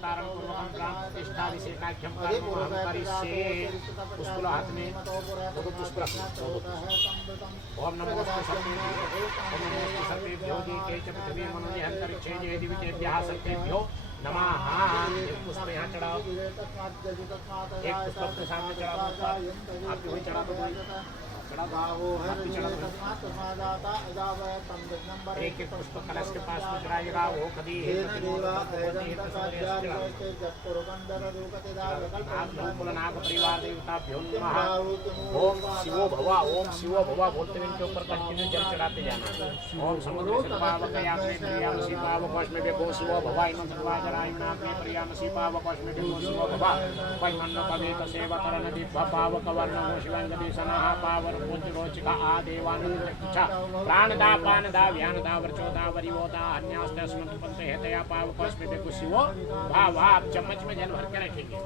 सत्कारं पूर्वकं प्राण प्रतिष्ठाभिषेकाख्यं कर्मं करिष्ये। पुष्प लो हाथ में, दो पुष्प रखो। ओम नमोस्तु सर्वेभ्यो, ओम नमोस्तु सर्वेभ्यो दिके च पृथ्वी मनोनि अंतरिक्षे जे दिवितेभ्यः सर्वेभ्यो नमः। एक पुष्प यहाँ चढ़ाओ, एक पुष्प अपने सामने चढ़ाओ, आप भी वही चढ़ा दो, एक एक पुष्प कलश के पास में चढ़ाइएगा। वो कभी नाग परिवार देवताभ्यो नमः। ओम शिवो भवा, ओम शिवो भवा बोलते हुए इनके ऊपर कंटिन्यू जल चढ़ाते जाना। ओम समुद्र पावकयामि प्रियामसि पावकोष्मे बेगो शिवो भवा इनो सर्वाजरायिनाग्ने प्रियामसि पावकोष्मे बेगो शिवो भवा पैमन्नो कवेत सेवकरण दिव्य पावकवर्णो शिवांगति सनः पावर पूज्यरोचिका आदेवानंदकिच्छा प्राणदा पानदा व्यानदा वर्चोदा वरिवोदा अन्यास्तस्मत् पंते हेतया पावकोष्मे बेगो शिवो भवा। आप चम्मच में जल भर के रखेंगे।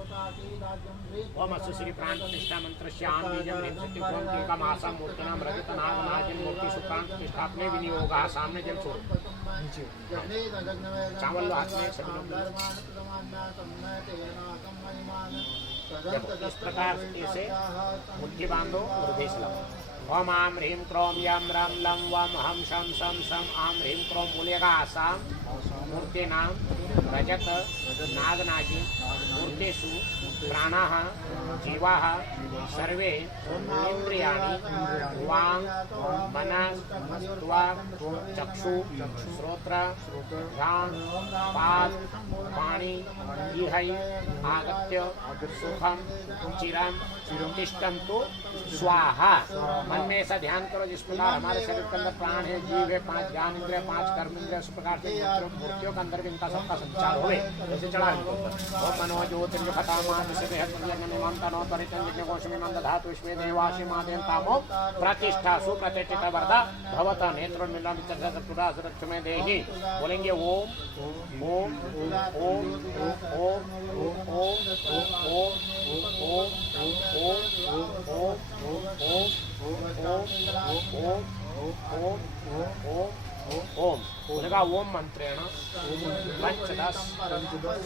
ओम अस्तु श्री प्राण प्रतिष्ठा मंत्र श्याम बीजम ह्रीं सत्य ओम टीका मासा मूर्तिनाम रजत नाग नागिन मूर्ति सुप्राण प्रतिष्ठा अपने विनियोगा। सामने जल छोड़, चावल लो हाथ में सभी लोग। इस प्रकार से मुट्ठी बांधो और भेज लो। ओम आम ह्रीं क्रोम यम रम लम वम हम शम सम सम आम ह्रीं क्रोम बोलेगा। आसाम मूर्ति नाम रजत नाग नागिन मूर्तेषु प्राणाः जीवाः सर्वे इंद्रियाणि वांग मनस त्वक् चक्षु श्रोत्र घ्राण पाद पाणि इहै आगत्य सुखम चिरम तिष्ठन्तु स्वाहा। मन में ऐसा ध्यान करो जिस प्रकार हमारे शरीर के अंदर प्राण है, जीव है, 5 ज्ञान इंद्रिय, 5 कर्म इंद्रिय, इस प्रकार से मूर्तियों के अंदर भी इनका सबका संचार होवे। जैसे चढ़ा इनको ओम मनो ज्योतिर्य फतामान से बेहतनो परितन विघ्नकोशमी मंद धातु विश्वे देवाशी मादेन तामो प्रतिष्ठा सुप्रतिष्ठित वरदा भवत नेत्र नीलम चतुरा सुरक्षमे देहि। बोलेंगे ओम ओम ओम ओम ओम ओम बोलेगा। ओम मंत्रेण पंचदश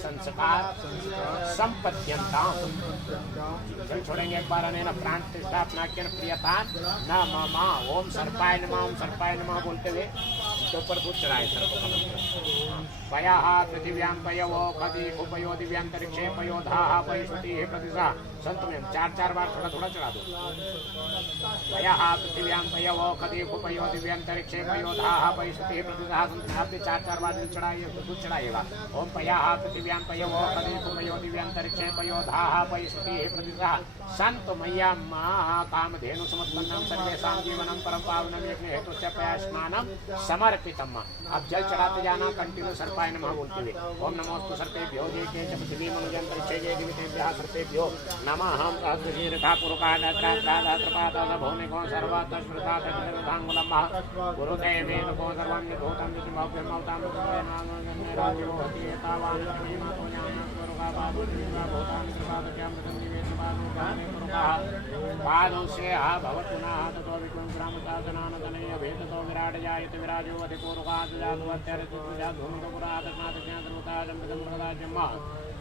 संस्कार संपद्यन्ताम्। जल छोड़ेंगे एक बार। अनेन प्राण प्रतिष्ठा अपनाख्यन प्रियता न ममा। ओम सर्पाय नमः, ओम सर्पाय नमः बोलते हुए तो ऊपर दूध चढ़ाए सर्प का मंत्र। पयाः पृथिव्यां पयवो कवि उपयो दिव्यांतरिक्षे पयोधाः पयश्रुतिः प्रतिशा। संत में 4-4 बार थोड़ा थोड़ा चढ़ा दो। पयाः पृथिव्यां पयवो कवि उपयो दिव्यांतरिक्षे पयोधाः पयश्रुतिः प्रतिशा। आप 4-4 बार चढ़ाइए, दूध चढ़ाइएगा। ओम पयाः पृथिव्यां पयवो कवि उपयो दिव्यांतरिक्षे पयोधाः पयश्रुतिः प्रतिशा। संत मैया मां कामधेनु समत्पन्नं सर्वेषां जीवनं परम पावनं यज्ञ हेतु च पया स्नानं समर्पितम्। अब जल चढ़ाते जाना कंटिन्यू सर्पाय नमः बोलते हुए। ओम नमोस्तु सर्पेभ्यो जेके च पृथ्वी मनुजन्तरिक्षे जे दिवितेभ्यः सर्पेभ्यो नमः। हम सहस्रशीर्षा पुरुषादात्रादात्रपादाद भौमिको सर्वात्मस्मृतादृताङ्गुलम् गुरुते वेदको सर्वं निभूतं विष्णुभव्यमवतां राजो हति एतावान् महिमातो ज्ञानस्वरूपा बाबुर्निका भूतां कृपादक्यां मृतन्निवेशपादुकानि पुरुषाः पादौ श्रेयः भवतुनाः ततो विक्रम ग्रामशासनानतनय भेदतो विराट जायते विराजो अधिपूर्वात् जातु अत्यरितुजात् भूमिकपुरातज्ञातकृताजम्बृतमृगदाजम्मा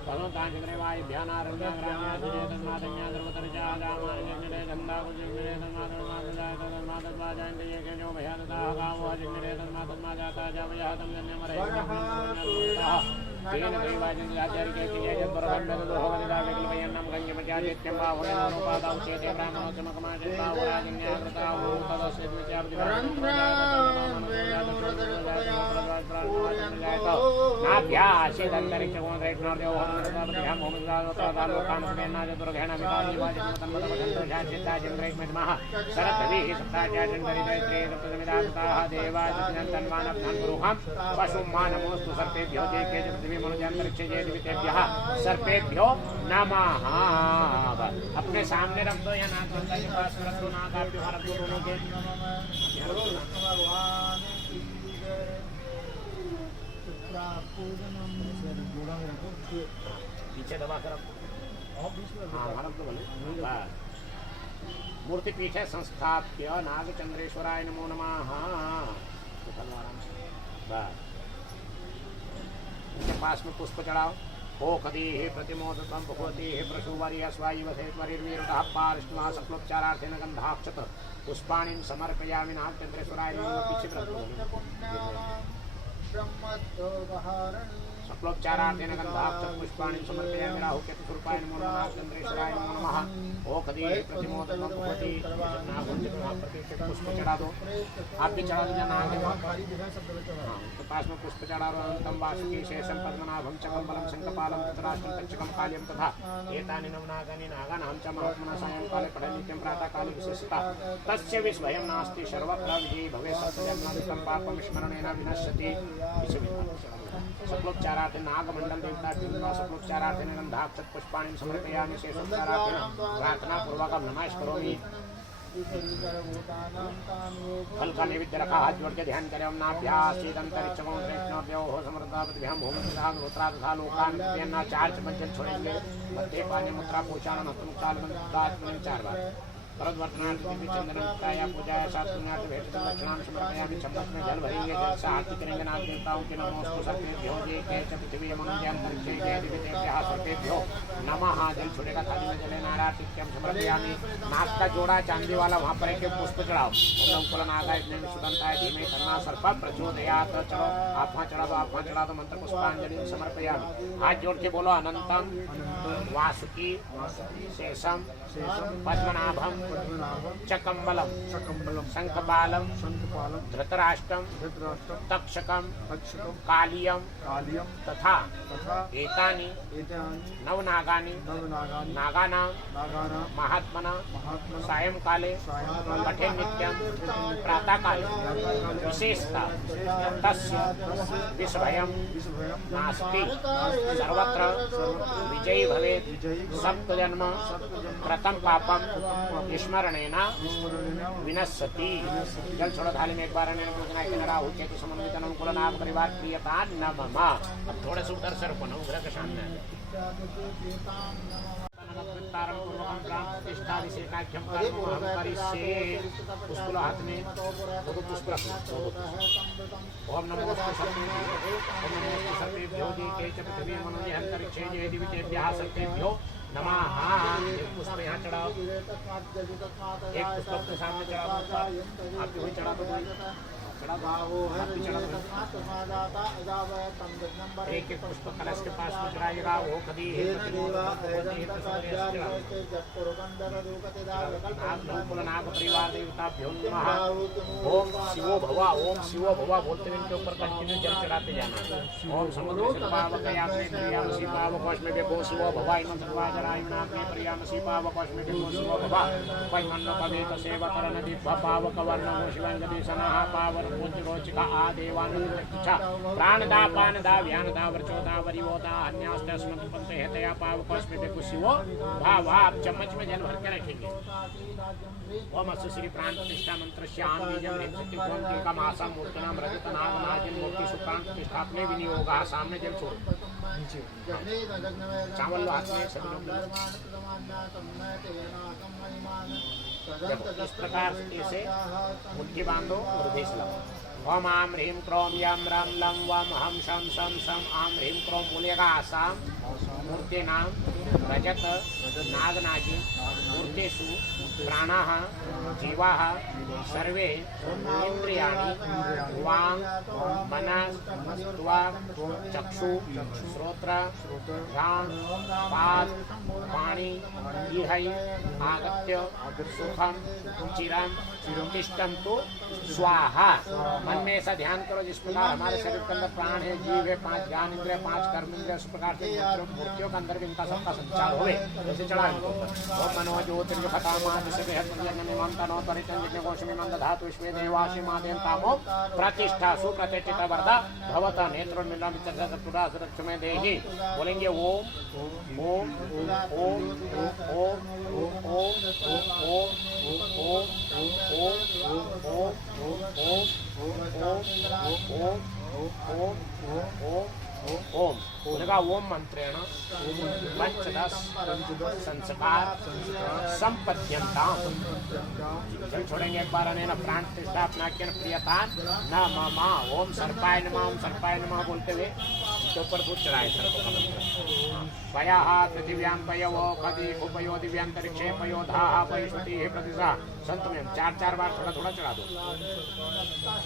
भगवताञ्चन्द्रेवाय ध्यानारम्याग्राम्याधिरेतन्मादन्याद्रवतर्जागामानिजग्निरे गन्धाकुजिग्निरे तन्मादन्मादजायन्तये केजो भयादताः गावो जिग्निरे तन्मादन्माजाता जावयः तं जन्यमरे तेन दैवाजन्याचार्यके कियजद्वरगम्यदोहवदिदाविकल्पयन्नं गङ्गमचार्यत्यं बाहुनोपादां चेते ब्राह्मणोत्तमकमाचिन्तावराजन्याकृतावो तदस्य सर्पेभ्यो नमः। अपने सामने रख दो या नाक के पास रख दो, नाक आप जो रख दो दोनों के। पीछे दबा कर मूर्ति पीठे संस्थाप्य नागचंद्रेश्वराय नमो नमः। के पास में पुष्प चढ़ाओ। ओखदीः प्रतिमोदतं भगवतीः प्रसूवर्य स्वायुवसेत्मरिर्वीरुतः पारिष्णुः सकलोपचारार्थेन गन्धाक्षत पुष्पाणिं समर्पयामि नागचन्द्रेश्वराय सकलोपचारार्थेन गन्धाक्षत पुष्पाणिं समर्पयामि राहुकेतुस्वरूपाय नमो नमः नागचन्द्रेश्वराय नमो नमः ओखदीः प्रतिमोदतं भगवती पुष्प चढ़ा दो आप भी चढ़ा दो नाग के पास में पुष्प चढ़ा दो अनंतम वासुकी शेषम पद्मनाभं च कमलं शंखपालं धृतराष्ट्रं तक्षकं काल्यं तथा एतानि नवनागानि नागानां च महात्मना सायंकाले पठनित्यं प्रातःकाले विशेषता तस्य विस्मयं नास्ति सर्वत्र विजयी भवेत् सत्यजन्मादिकं पापं स्मरणेन विनश्यति सकलोपचारार्थेन नागमंडल देवता सकलोपचारार्थेन गंधाक्षत पुष्पाणिं समर्पयामि शेषोपचारार्थेन प्रार्थना पूर्वकं नमः करोमि फल का नैवेद्य रखा हाथ जोड़ के ध्यान करें ओम नाभ्यासीदंतरिक्षमो वैष्णव्योः समर्दापतिभ्यां भूमिदान रुद्रा तथा लोकान प्रियन्ना 4 चमन छोड़ेंगे मध्य पानी मुद्रा पूछान हस्तमुचालन 4 बार भरतवर्तनार्थी चंदनताया पूजाया सात पुण्यार्थ भेंट दक्षिणां समर्पयामि चम्मच में जल भरेंगे जल से आरती करेंगे नाग देवताओं के नमोस्तु सर्पेभ्यो जे के च पृथ्वी मंजयंतरिक्षे जय दिव्यतेभ्यः सर्पेभ्यो नमः जल छोड़ेगा थाली में जले नारायण समर्पयामि नाग का जोड़ा चांदी वाला वहाँ पर एक पुष्प चढ़ाओ ओम कुल नागाय इतने सुदंताय धीमे तन्ना सर्प प्रचोदयात् चलो आप वहाँ चढ़ा दो मंत्र पुष्पांजलि समर्पयामि हाथ जोड़ के बोलो अनंतम वासुकी शेषम पद्मनाभम चकम्बलम शंखपालम धृतराष्ट्रम तक्षकम कालियम तथा एतानि नवनागानि नागानां महात्मना सायंकाले पठे नित्यं प्रातःकाले विशेषता तस्य विस्मयं नास्ति सर्वत्र विजयी भवेत् सप्तजन्म प्रथम पापम स्मरणेन विनश्यति जल छोड़ो थाली में एक बार राहु केतु समन्वित अनुकूल नाग परिवार प्रियता न मम अब थोड़े से उधर सर को उग्र के सामने पुष्प हाथ में पुष्प ओम नमो सर्पेभ्यो के च पृथ्वी मनोहंतरिक्षे जय दिव्यतेभ्यः सर्पेभ्यो नमः एक पुष्प यहाँ चढ़ाओ एक पुष्प अपने सामने चढ़ा दो आप भी वही चढ़ा दो एक एक पुष्प कलश के पास में चढ़ाइएगा वो कभी नाग परिवार देवताभ्यो नमः ओम शिवो भवा बोलते हुए इनके ऊपर कंटिन्यू जल चढ़ाते जाना ओम समुद्र पावकयामि प्रियामसि पावकोश में देखो शिवो भवा इमं सर्वाजरायणाग्नि प्रियामसि पावकोश में देखो शिवो भवा पयमन्नो कवेत सेवकरण दिव्य पावकवर्णो शिवांगदेशनः पावर रोचिका आदेवानुच्छा प्राणदा पानदा व्यानदा वर्चोदा वरिवोदा अन्यास्तस्मत्पन्ते हेतया पावकोश में देखो शिवो भाव आप चम्मच में जल भर के रखेंगे ओम अस्तु श्री प्राण प्रतिष्ठा मंत्रस्याम बीजम ह्रीं ओम का मासा मूर्तिनाम रजत नाग नाजिन मूर्ति सुप्राण प्रतिष्ठा अपने विनियोगा सामने जल छोड़ो चावल लो हाथ में सभी लोग इस प्रकार से मुट्ठी बांधो और देश लगाओ ओम आम ह्रीं क्रोम यम रम लम वम हम शम शम शम आम ह्रीं क्रोम बोलेगा आसाम मूर्ति नाम रजत नाग नागी मूर्तेषु प्राणाः जीवाः सर्वे इंद्रियाणि वांग मनस त्वक चक्षु श्रोत्र घ्राण पाद पाणी इहै आगत्य सुखम चिरम तिष्ठम तो स्वाहा मन में ऐसा ध्यान करो जिस प्रकार हमारे शरीर के अंदर प्राण है जीव है 5 ज्ञान इंद्रिय 5 कर्म इंद्रिय उस प्रकार से मूर्तियों के अंदर भी इनका सबका संचार होवे जैसे चढ़ा इनको ओम मनो ज्योतिर्य फतामा जिसे बेहद पंजन ममता नो परिचंद्र कोश में मंद धातु विश्व देवासी मादेन तामो प्रतिष्ठा सुप्रतिष्ठित वरदा भवता नेत्र मिला मित्र चतुरा सुरक्ष में देहि बोलेंगे ओम ओम ओम ओम ओम ओम उनका ओम मंत्रेण पंचदश संस्कार संपद्यन्ताम् जल छोड़ेंगे एक बार अनेन प्राण प्रतिष्ठा अपना प्रियता न मम ओम सर्पाय नमः बोलते हुए उसके ऊपर दूध चढ़ाए सर्प का मंत्र पयः पृथिव्यां पयवो खदी उपयो दिव्यांतरिक्षे पयो धाः पयश्रुतिः प्रतिशः संतुमें 4 बार थोड़ा थोड़ा चढ़ा दो।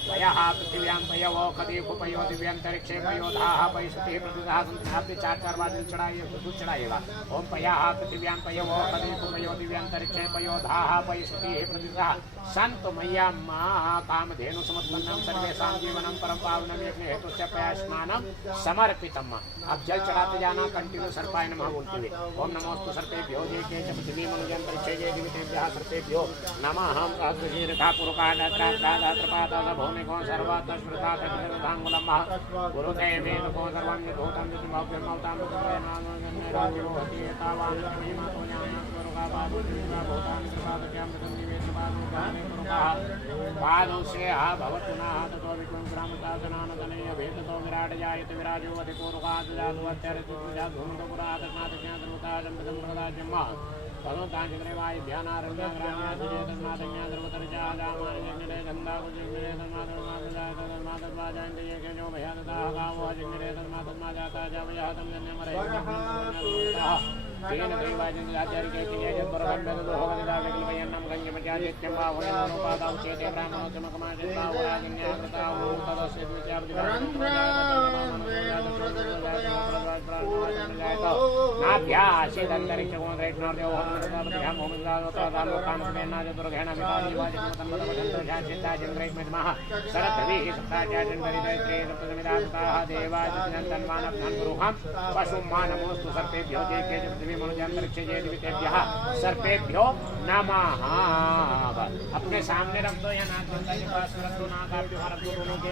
पयः पृथिव्यां पयवो खदी उपयो दिव्यांतरिक्षे पयो धाः पयश्रुतिः प्रतिशः संतुमें। आप भी 4 बार दिल चढ़ाइए, दूध चढ़ाइएगा। ओम पयः पृथिव्यां पयवो खदी उपयो दिव्यांतरिक्षे पयो धाः पयश्रुतिः प्रतिशः संतुमय्या मां कामधेनु समुत्पन्नं सर्वेषां जीवनं परम पावनं यज्ञ हेतु से पया स्नानं समर्पितम्। अब जल चढ़ाते जाना कंटिन्यू सर्पाय नमः बोलते हुए। ओम नमोस्तु सर्पेभ्यो ये के च पृथ्वी मनुजन्तरिक्षे ये दिवितेभ्यः सर्पेभ्यो नमः। हम सहस्रशीर्षा पुरुषादात्रादात्रपादाद भौमिको सर्वात्मस्मृताङ्गुलम् गुरुते वेदको सर्वं यथोतं यतिमभ्यं मौतां राजो हति एतावान् महिमातो पादौ से भवतु नः ततो विक्रम ग्रामतासनानतनय भेदतो विराट जायते विराजो अधिपूर्वादजातुवत्यर्थिपूजाधुमन्तपुरातनाथज्ञातरुताजम्बदं भगवताञ्चन्द्रेवाय ध्यानारम्याग्राम्याधिरेतन्मादज्ञातरुतर्जालामानिजन्यरे गन्धाकुजिन्यरे तन्मातर्मादजायन्ते येकेजो भयादताः गावो अजिन्यरे तन्मातर्माजाता जावयः तं जन्यमरे तेन दैवाचार्यके किञ्जयद्वरगम्यदुर्भवनिदाविकल्पयन्नं गञ्जमचार्यत्यं बाहुनोपादां चेते ब्राह्मणोचमकमाचिन्तावराजन्याकृतावो तदस्य पशुमानमोस्तु सर्पेभ्यो सर्पेभ्यो नमः। अपने सामने रख दो या नाक के पास रख दो, नाक आप रख दो दोनों के।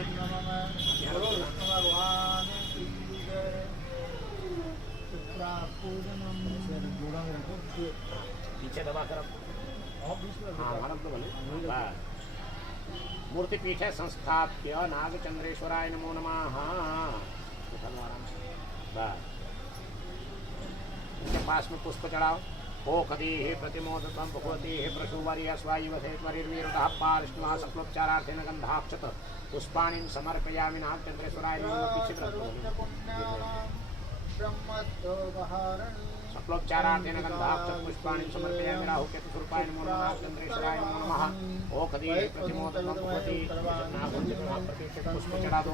पीछे दबा कर हाँ रख दो भले। मूर्ति पीठे संस्थाप्य नागचंद्रेश्वराय नमो नमः। उनके पास में पुष्प चढ़ाओ। ओखदी हे प्रतिमोदकं भगवती हे प्रसूवर्य स्वायुवधेश्वरीर्वीरुडः पार्ष्णवा सप्लोपचारार्थेन गन्धाक्षत पुष्पाणिं समर्पयामि नागचंद्रेश्वराय नमः। पीछे सप्लोपचारार्थेन गन्धाक्षत पुष्पाणिं समर्पयामि राहुकेतुस्वरूपाय नमो नमः। नागचंद्रेश्वराय नमो नमः। ओखदी हे प्रतिमोदकं भगवती पुष्प चढ़ा दो।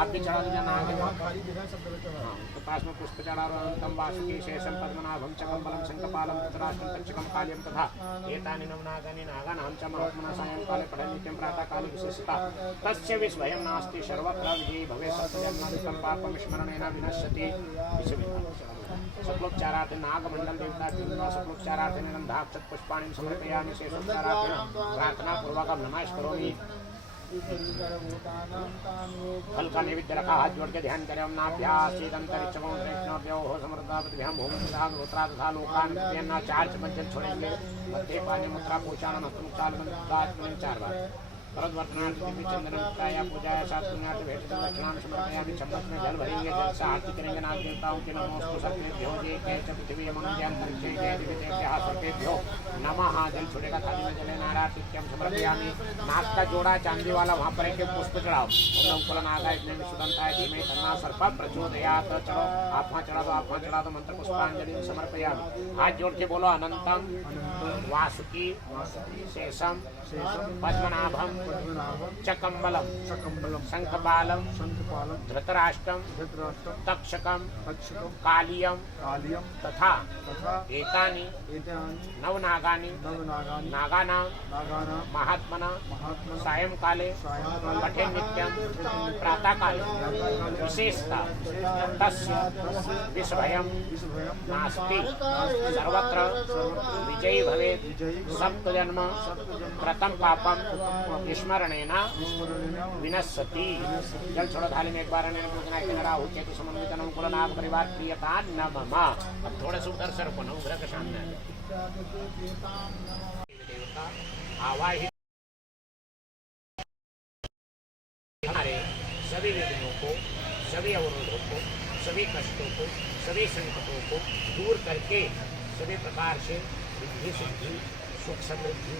आप भी चढ़ा दीजिए नाग उनके पास में पुष्प चढ़ा दो। अनंतम वासुकी शेषम पद्मनाभं च कम्बलं शंखपालं तत्राष्टं तक्षकं काल्यं तथा एतानि नवनागानि नागानां च महात्मना सायंकाले पठन्नित्यं प्रातःकाले विशेषता तस्य विस्वयं नास्ति सर्वत्र विजयी भवेत् सत्यजन्मादिकं पापं स्मरणेन विनश्यति। सप्लोपचारार्थे नागमंडल देवता सप्लोपचारार्थे गन्धाक्षत पुष्पाणिं समर्पयामि। शेषोपचारार्थे प्रार्थना पूर्वक नमः करोमि। फल का नैवेद्य रखा, हाथ जोड़ के ध्यान करें। नाभ्यासीदंतरिक्षमो कृष्णोद्योः समृद्धापतिभ्यां भूमिदान गोत्रा तथा लोकान् प्रत्यन्ना 4 चम्मच जल छोड़ेंगे। मध्य पानी मुद्रा पूषाण हस्तमुचाल मंत्रात्मन 4 बार। परद्वर्तनार्थ दिव्य चंदन या पूजाया सात पुण्यार्थ भेंट दक्षिणां समर्पयामि। चम्मच में जल भरेंगे, जल से आरती करेंगे। नाग देवताओं के नमोस्तु सर्पेभ्यो ये के च पृथ्वी मनुजन्तरिक्षे ये दिव्यतेभ्यः सर्पेभ्यो नमः। जल छोड़ेगा थाली में जले नारायण समर्पयामि। नाग का जोड़ा चांदी वाला वहाँ पर एक पुष्प चढ़ाओ। ओम कुल नागाय सुदंताय धीमहि तन्नः सर्पः प्रचोदयात्। चढ़ो आप वहाँ चढ़ा दो, आप वहाँ चढ़ा दो। मंत्र पुष्पांजलि समर्पयामि। हाथ जोड़ के बोलो अनंतम वासुकी शेषम पद्मनाभम चकम्बलम शंखपालम धृतराष्ट्रम तक्षकम कालियम तथा एतानि नवनागानि नागानां महात्मना सायंकाले पठे नित्यं प्रातःकाले विशेषता तस्य विस्भयं नास्ति सर्वत्र विजयी भवेत् सप्तजन्म प्रथम पापम स्मरणेन विनश्यति। जल छोड़ो थाली में एक बार केतु समन्वित अनुकूल नाम परिवार प्रियता नमः। अब थोड़े से उधर से रुको, नवग्रह के सामने देवता आवाहित हमारे सभी विघ्नों को, सभी अवरोधों को, सभी कष्टों को, सभी संकटों को दूर करके सभी प्रकार से सिद्धि सुख समृद्धि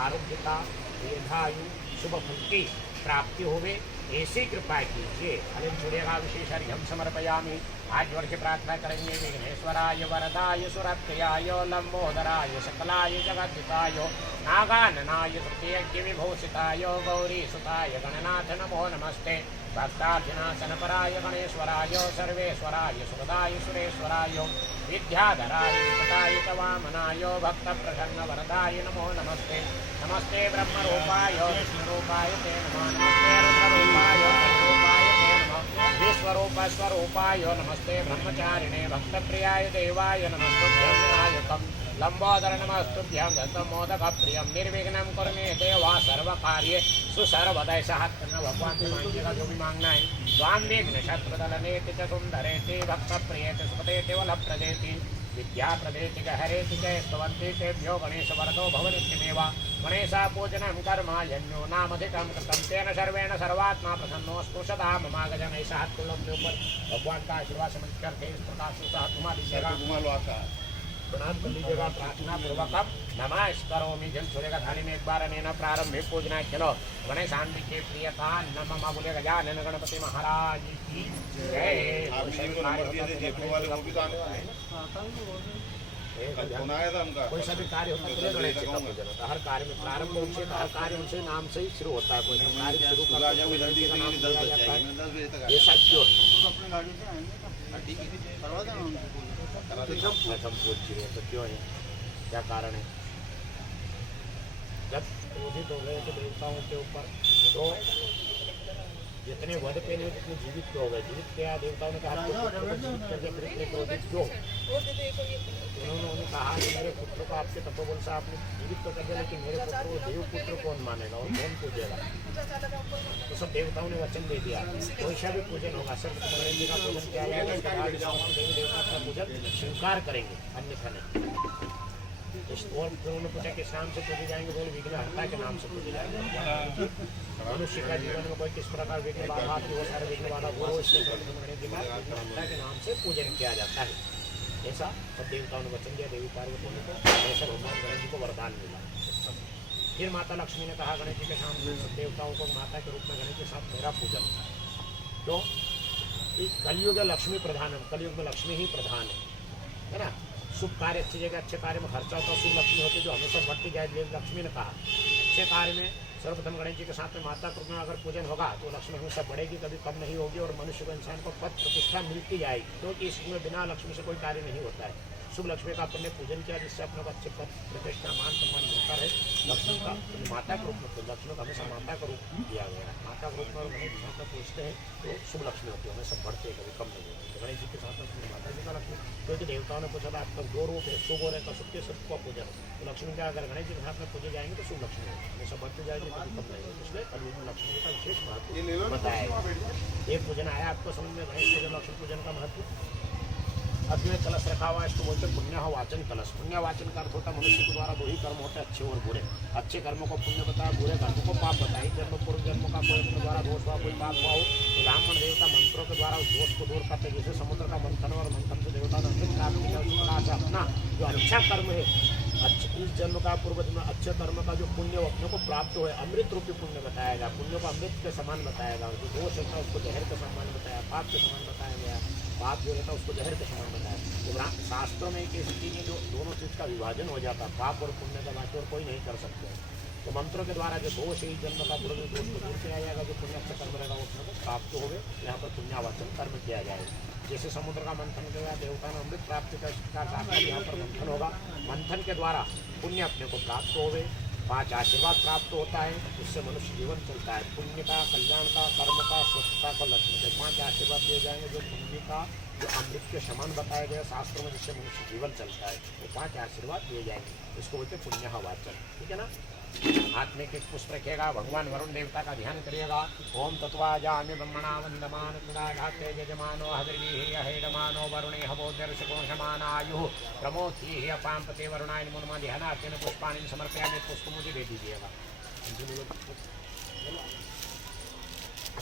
आरोग्यता दीर्घायु शुभ फल की प्राप्ति होवे ऐसी कृपा कीजिए। अलिन छोड़ेगा विशेष हम समर्पयामी। आज वर्ष प्रार्थना करेंगे विघ्नेश्वराय वरदाय सुरक्षयाय लंबोदराय सकलाय जगद्दिताय नागाननाय तृतीयज्ञ विभूषिताय गौरी सुताय गणनाथ नमो नमस्ते। भक्तार्थिनाशनपराय गणेश्वराय सर्वेश्वराय सुखदाय सुरेश्वराय विद्याधराय विकटाय च वामनाय भक्तप्रसन्न वरदाय नमो नमस्ते। नमस्ते ब्रह्मरूपाय विष्णुरूपाय ते नमः। नमस्ते रुद्ररूपाय रूपाय ते नमः। विश्वरूप स्वरूपाय नमस्ते। ब्रह्मचारिणे भक्तप्रियाय देवाय नमस्तुभ्यं विनायकं लंबोदर नमस्तुभ्यं दत्तमोदकप्रियं निर्विघ्नं कुरु मे देवा सर्वकार्ये सुसर्वदय सहस्त्र भगवान से मांगिएगा जो भी मांगना है। स्वाम विघ्न शत्रुदलनेति च सुंदरेति भक्तप्रियेति सुपतेति वलभप्रदेति विद्या प्रदेति हरेति च स्तवन्ति तेभ्यो गणेश वरदो भवनित्यमेव। गणेशा पूजनं कर्मायन्यो नामधिकं कृतं तेन सर्वेण सर्वात्मा प्रसन्नोऽस्तु सदा ममागजन। ऐसा हाथ को अपने ऊपर भगवान का आशीर्वाद समझ करके इस प्रकार से हाथ घुमा दीजिएगा, प्रणाम कर लीजिएगा प्रार्थना पूर्वक। नमः करोमि जल छोड़ेगा थाली में एक बार लेना प्रारंभिक पूजना है। चलो गणेश शांति के प्रियता नमः बोले गजानन गणपति महाराज की जय। कोई सभी कार्य होता है गणेश जी का पूजन होता है। हर कार्य में प्रारंभ उनसे हर कार्य उनसे नाम से ही शुरू होता है। कोई कार्य शुरू करना ये सब क्यों प्रथम पूज्य तो क्यों है, क्या कारण है? जब क्रोधित हो गए तो देवताओं के ऊपर तो जितने वध पे नहीं जितने जीवित हो गए। जीवित क्या देवताओं ने कहा क्रोधित क्यों? उन्होंने कहा कि मेरे पुत्र को आपके तपोबल से आपने जीवित तो कर दिया, लेकिन मेरे पुत्र को देव पुत्र कौन मानेगा और कौन पूजेगा? तो सब देवताओं ने वचन दे दिया कोई सा भी पूजन होगा सिर्फ गणेश जी का पूजन किया जाएगा। देवी देवता का पूजन स्वीकार करेंगे, अन्यथा नहीं। और उन्होंने पूछा किस नाम से पूजे जाएंगे? बोले विघ्नहर्ता के नाम से पूजे जाएंगे। मनुष्य का जीवन में कोई किस प्रकार विघ्न बाधा आती वो सारे विघ्न बाधा वो इसलिए गणेश जी का विघ्नहर्ता के नाम से पूजन किया जाता है। ऐसा सब देवताओं ने वचन दिया। देवी पार्वती को ऐसा भगवान गणेश जी को वरदान मिला। फिर माता लक्ष्मी ने कहा गणेश जी के सामने सब देवताओं को माता के रूप में गणेश के साथ मेरा पूजन। तो कलयुग लक्ष्मी प्रधान है, कलयुग में लक्ष्मी ही प्रधान है ना। शुभ कार्य अच्छी जगह अच्छे कार्य में खर्चा होता है, शुभ लक्ष्मी होती है जो हमेशा बढ़ती जाए। लक्ष्मी ने कहा अच्छे कार्य में सर्वप्रथम गणेश जी के साथ में माता कृपा में अगर पूजन होगा तो लक्ष्मी हमेशा बढ़ेगी, कभी कम नहीं होगी और मनुष्य को इंसान को पद प्रतिष्ठा मिलती जाएगी। क्योंकि इसमें बिना लक्ष्मी से कोई कार्य नहीं होता है। शुभ लक्ष्मी का अपने पूजन किया जिससे अपने को अच्छे पद प्रतिष्ठा मान सम्मान मिलता है। लक्ष्मी का माता के रूप में तो लक्ष्मी का हमेशा माता का रूप दिया गया है। माता के रूप में और गणेश जी के साथ में पूछते हैं तो शुभ लक्ष्मी होती है, हमेशा बढ़ते हैं, कभी कम नहीं होती। गणेश जी के साथ में माता जी का लक्ष्मी, क्योंकि देवताओं ने पूछा था आपका दो रूप है, शुभ और का शुभ सबका पूजन। तो लक्ष्मी का अगर गणेश जी के साथ में पूजे जाएंगे तो शुभ लक्ष्मी होगी, हमेशा बढ़ते जाएंगे, कभी कम नहीं होगी। इसलिए कलयुग में लक्ष्मी जी का विशेष महत्व बताया। एक पूजन आया आपको समझ में, गणेश पूजन लक्ष्मी पूजन का महत्व। अग्नि कलश रखा हुआ है, इसको बोलते पुण्य वाचन कलश। पुण्य वाचन का अर्थ होता है मनुष्य के द्वारा दो ही कर्म होते हैं, अच्छे और बुरे। अच्छे कर्मों को पुण्य बताया, बुरे कर्मों को पाप बताया। जन्म पूर्व जन्म का कोई अपने द्वारा दोष हुआ, कोई पाप हुआ हो तो ब्राह्मण देवता मंत्रों के द्वारा उस दोष को दूर करते हैं। जैसे समुद्र का मंथन और मंथन से देवता ने अमृत प्राप्त किया, उस प्रकार से अपना जो अच्छा कर्म है, अच्छे इस जन्म का पूर्व जन्म अच्छे कर्म का जो पुण्य अपने को प्राप्त हुए अमृत रूपी पुण्य बताएगा। पुण्य को अमृत के समान बताएगा। जो दोष होता है उसको जहर के समान बताया, पाप के समान बताया गया। पाप जो रहता है उसको जहर के समान बताया। तो शास्त्रों में एक स्थिति में जो दोनों चीज़ का विभाजन हो जाता है, पाप और पुण्य का बाकी और कोई नहीं कर सकते। तो मंत्रों के द्वारा जो दोष है जन्म का पूर्व दोष को दूर किया जाएगा, जो पुण्य अच्छा कर्म रहेगा उसमें को प्राप्त हो गए। यहाँ पर पुण्यावाचन कर्म किया जाएगा। जैसे समुद्र का मंथन किया, देवता ने अमृत प्राप्त का यहाँ पर मंथन होगा। मंथन के द्वारा पुण्य अपने को प्राप्त हो गए। 5 आशीर्वाद प्राप्त होता है, उससे मनुष्य जीवन चलता है। पुण्य का, कल्याण का, कर्म का, स्वस्थता का, लक्ष्मी के 5 आशीर्वाद दिए जाएंगे। जो पुण्य का जो अमृत के समान बताया गया शास्त्रों में, जिससे मनुष्य जीवन चलता है, वो 5 आशीर्वाद दिए जाएंगे। इसको बोलते पुण्य वाचन। ठीक है ना। हाथ में एक पुष्प रखिएगा, भगवान वरुण देवता का ध्यान करिएगा। ओम तत्वाजामि ब्रह्मणा वंदमान तदाघाते यजमानो हरिः हेडमानो वरुणे हवोदर्शकोशमानायुः प्रमोथी अपाम पते वरुणाय नमो नमः। ध्यानार्चन पुष्पाणि समर्पयामि। पुष्प मुझे दे दीजिएगा।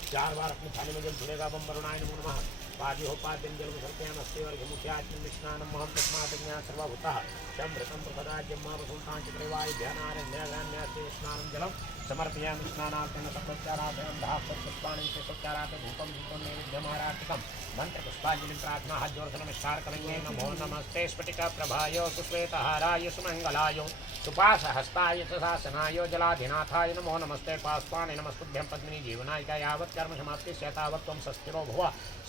4 बार अपनी थाली में जल धुलेगा। बम वरुणाय नमो नमः। पाद्योपाद्यं जलमसर्पयामस्ते वर्घमुख्यात्मं विष्णानं महं तस्मात् सर्वभूतः शं भृतं प्रपदाज्यं मा वसुल्तां चित्रेवाय ध्यानारण्यगान्यास्ते स्नानं जलं समर्पयामि स्नानार्थेन सप्रोच्चारार्थेन धापुष्पाणि से सच्चारार्थ धूपम दीपम नैवेद्यमारार्थकम मंत्र पुष्पांजलि प्रार्थना हाथ जोड़ कर नमस्कार करेंगे। नमो नमस्ते स्फटिक प्रभाय सुश्वेतहाराय सुमंगलाय सुपाशहस्ताय सुशासनाय जलाधिनाथाय नमो नमस्ते पास्वाने नमस्तुभ्यं पद्मिनी जीवनाय यावत् कर्म समाप्ति तावत् त्वं सस्थिरो भव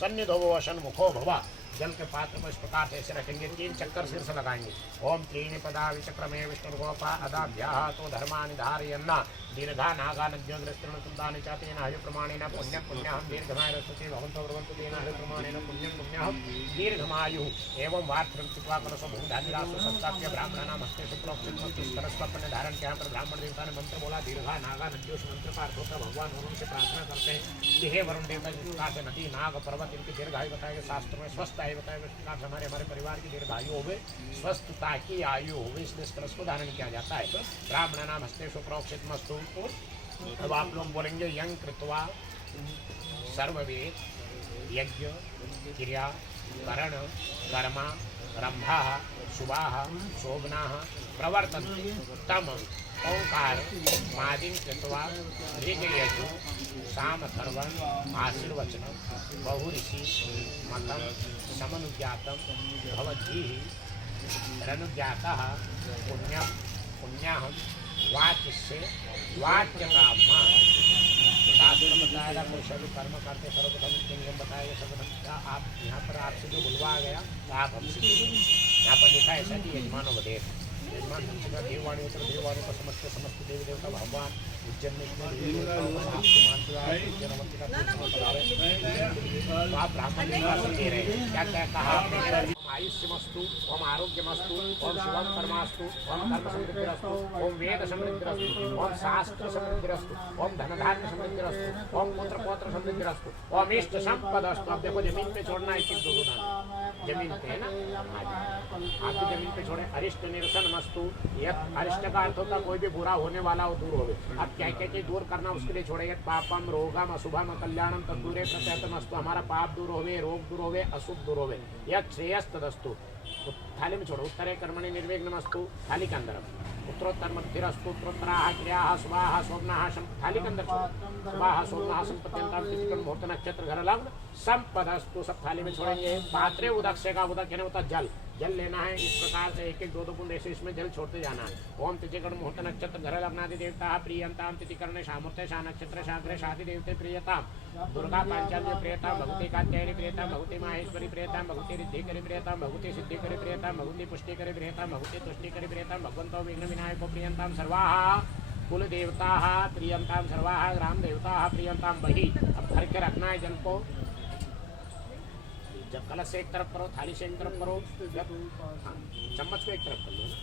सन्निधो भव सन्मुखो भव। जल के पात्र को इस प्रकार से ऐसे रखेंगे, 3 चक्कर सिर से लगाएंगे। ओम त्रीणि पदा विचक्रमे विष्णुर्गोपा अदाभ्याः तो धर्मानि धारयन्ना दीर्घा नागा नद्योग्रस्तृणसुन्दानि च तेन हरिप्रमाणेन पुण्यं पुण्यहं दीर्घमायुरस्तुते भवन्तो ब्रुवन्तु तेन हरिप्रमाणेन पुण्यं पुण्यहं दीर्घमायुः। एवं वार्त्रं चित्वा कलशो भूधादिरासु संस्थाप्य ब्राह्मणानां हस्ते शुक्लोक्षितमस्तु सरस्वप्न धारण किया पर ब्राह्मण देवता ने मंत्र बोला। दीर्घा नागा नद्योष मंत्र का अर्थ होता भगवान वरुण से प्रार्थना करते हैं कि हे वरुण देवता, जिस प्रकार से नदी नाग पर्वत इनकी दीर्घायु बताए गए शास्त्र में, स्वस्थ आयु बताए गए, प्रकार से हमारे परिवार की दीर्घायु हो गई, स्वस्थता की आयु हो गई, इसलिए इस कलश को धारण किया जाता है। तो ब्राह्मणानां हस्ते शुक्लोक्षितमस्तु। अब आप लोग बोलेंगे यं कृत्वा सर्ववेद यज्ञ क्रिया करण कर्मा रंभा शुभा शोभना प्रवर्तन्ते तम ओंकार मादिं कृत्वा ऋग्यजु सामथर्वण आशीर्वचन बहुऋषि मतं समनुज्ञातं भवद्भिः रनुज्ञातः पुण्यं पुण्याहं वाच्य से वाच्य का मां शास्त्र बताएगा। कोई सभी कर्म करते सर्वप्रथम नियम बताएगा सर्वप्रथम। आप यहाँ पर आपसे जो बुलवा गया तो आप हमसे यहाँ पर लिखा है ऐसा कि यजमानो बदेव यजमान हमसे का देववाणी उत्तर देववाणी को समझते समस्त देवी देवता भगवान उज्जैन में इतने आप ब्राह्मण दे रहे हैं। क्या क्या कहा आपने? आयुष्यमस्तु ओम आरोग्यमस्तु ओम शिवम कर्मास्तु ओम कर्म समृद्धिरस्तु ओम वेद समृद्धिरस्तु ओम शास्त्र समृद्धिरस्तु ओम धनधान्य समृद्धिरस्तु ओम पुत्र पौत्र समृद्धिरस्तु ओम इष्ट संपदस्तु। अब देखो जमीन पे छोड़ना है, 1-2 गुना जमीन पे है ना, आप जमीन पे छोड़े। अरिष्ट निरसन मस्तु, यह अरिष्ट का अर्थ होता कोई भी बुरा होने वाला हो दूर होवे। अब क्या क्या चीज दूर करना उसके लिए छोड़े। पापम रोगम अशुभम कल्याणम तदूरे प्रत्यतमस्तु, हमारा पाप दूर होवे, रोग दूर होवे, अशुभ दूर होवे। यह श्रेयस्तदस्तु, थाली में छोड़ो। उत्तरे कर्मणि निर्विघ्नमस्तु, थाली के अंदर। उत्तरोत्तर मध्यरस्तु, उत्तरोत्तराः क्रियाः शुभाः शोभनाः, थाली के अंदर छोड़ो। शुभाः शोभनाः संपत्यन्तां तिथिकं मुहूर्त नक्षत्र घर लग्न संपदस्तु, सब थाली में छोड़ेंगे। पात्रे उदक से का उदक यानी होता जल, जल लेना है। इस प्रकार से 1-1 2-2 बूंद ऐसे इसमें जल छोड़ते जाना है। ओम तिथिकरण मुहूर्त नक्षत्र घर लग्नादि देवता प्रियंताम तिथिकरण शामूर्ते शा नक्षत्र शाग्रे शादि देवते प्रियताम दुर्गा पांचाली प्रियता भगवती कात्यायनी प्रियता भगवती माहेश्वरी प्रियता भगवती रिद्धिकरी प्रियता भगवती सिद्धिकरी प्रियता भगवती पुष्टिकरी प्रियता भगवती तुष्टिकरी प्रियता भगवंतो विघ्न विनायको प्रियंताम सर्वाः कुल देवताः प्रियंताम सर्वाः ग्राम देवताः प्रियंताम बही। अब भर के रखना है जल को। जब कलश से एक तरफ करो, थाली से एक तरफ करो, जब चम्मच को एक तरफ कर लो ना।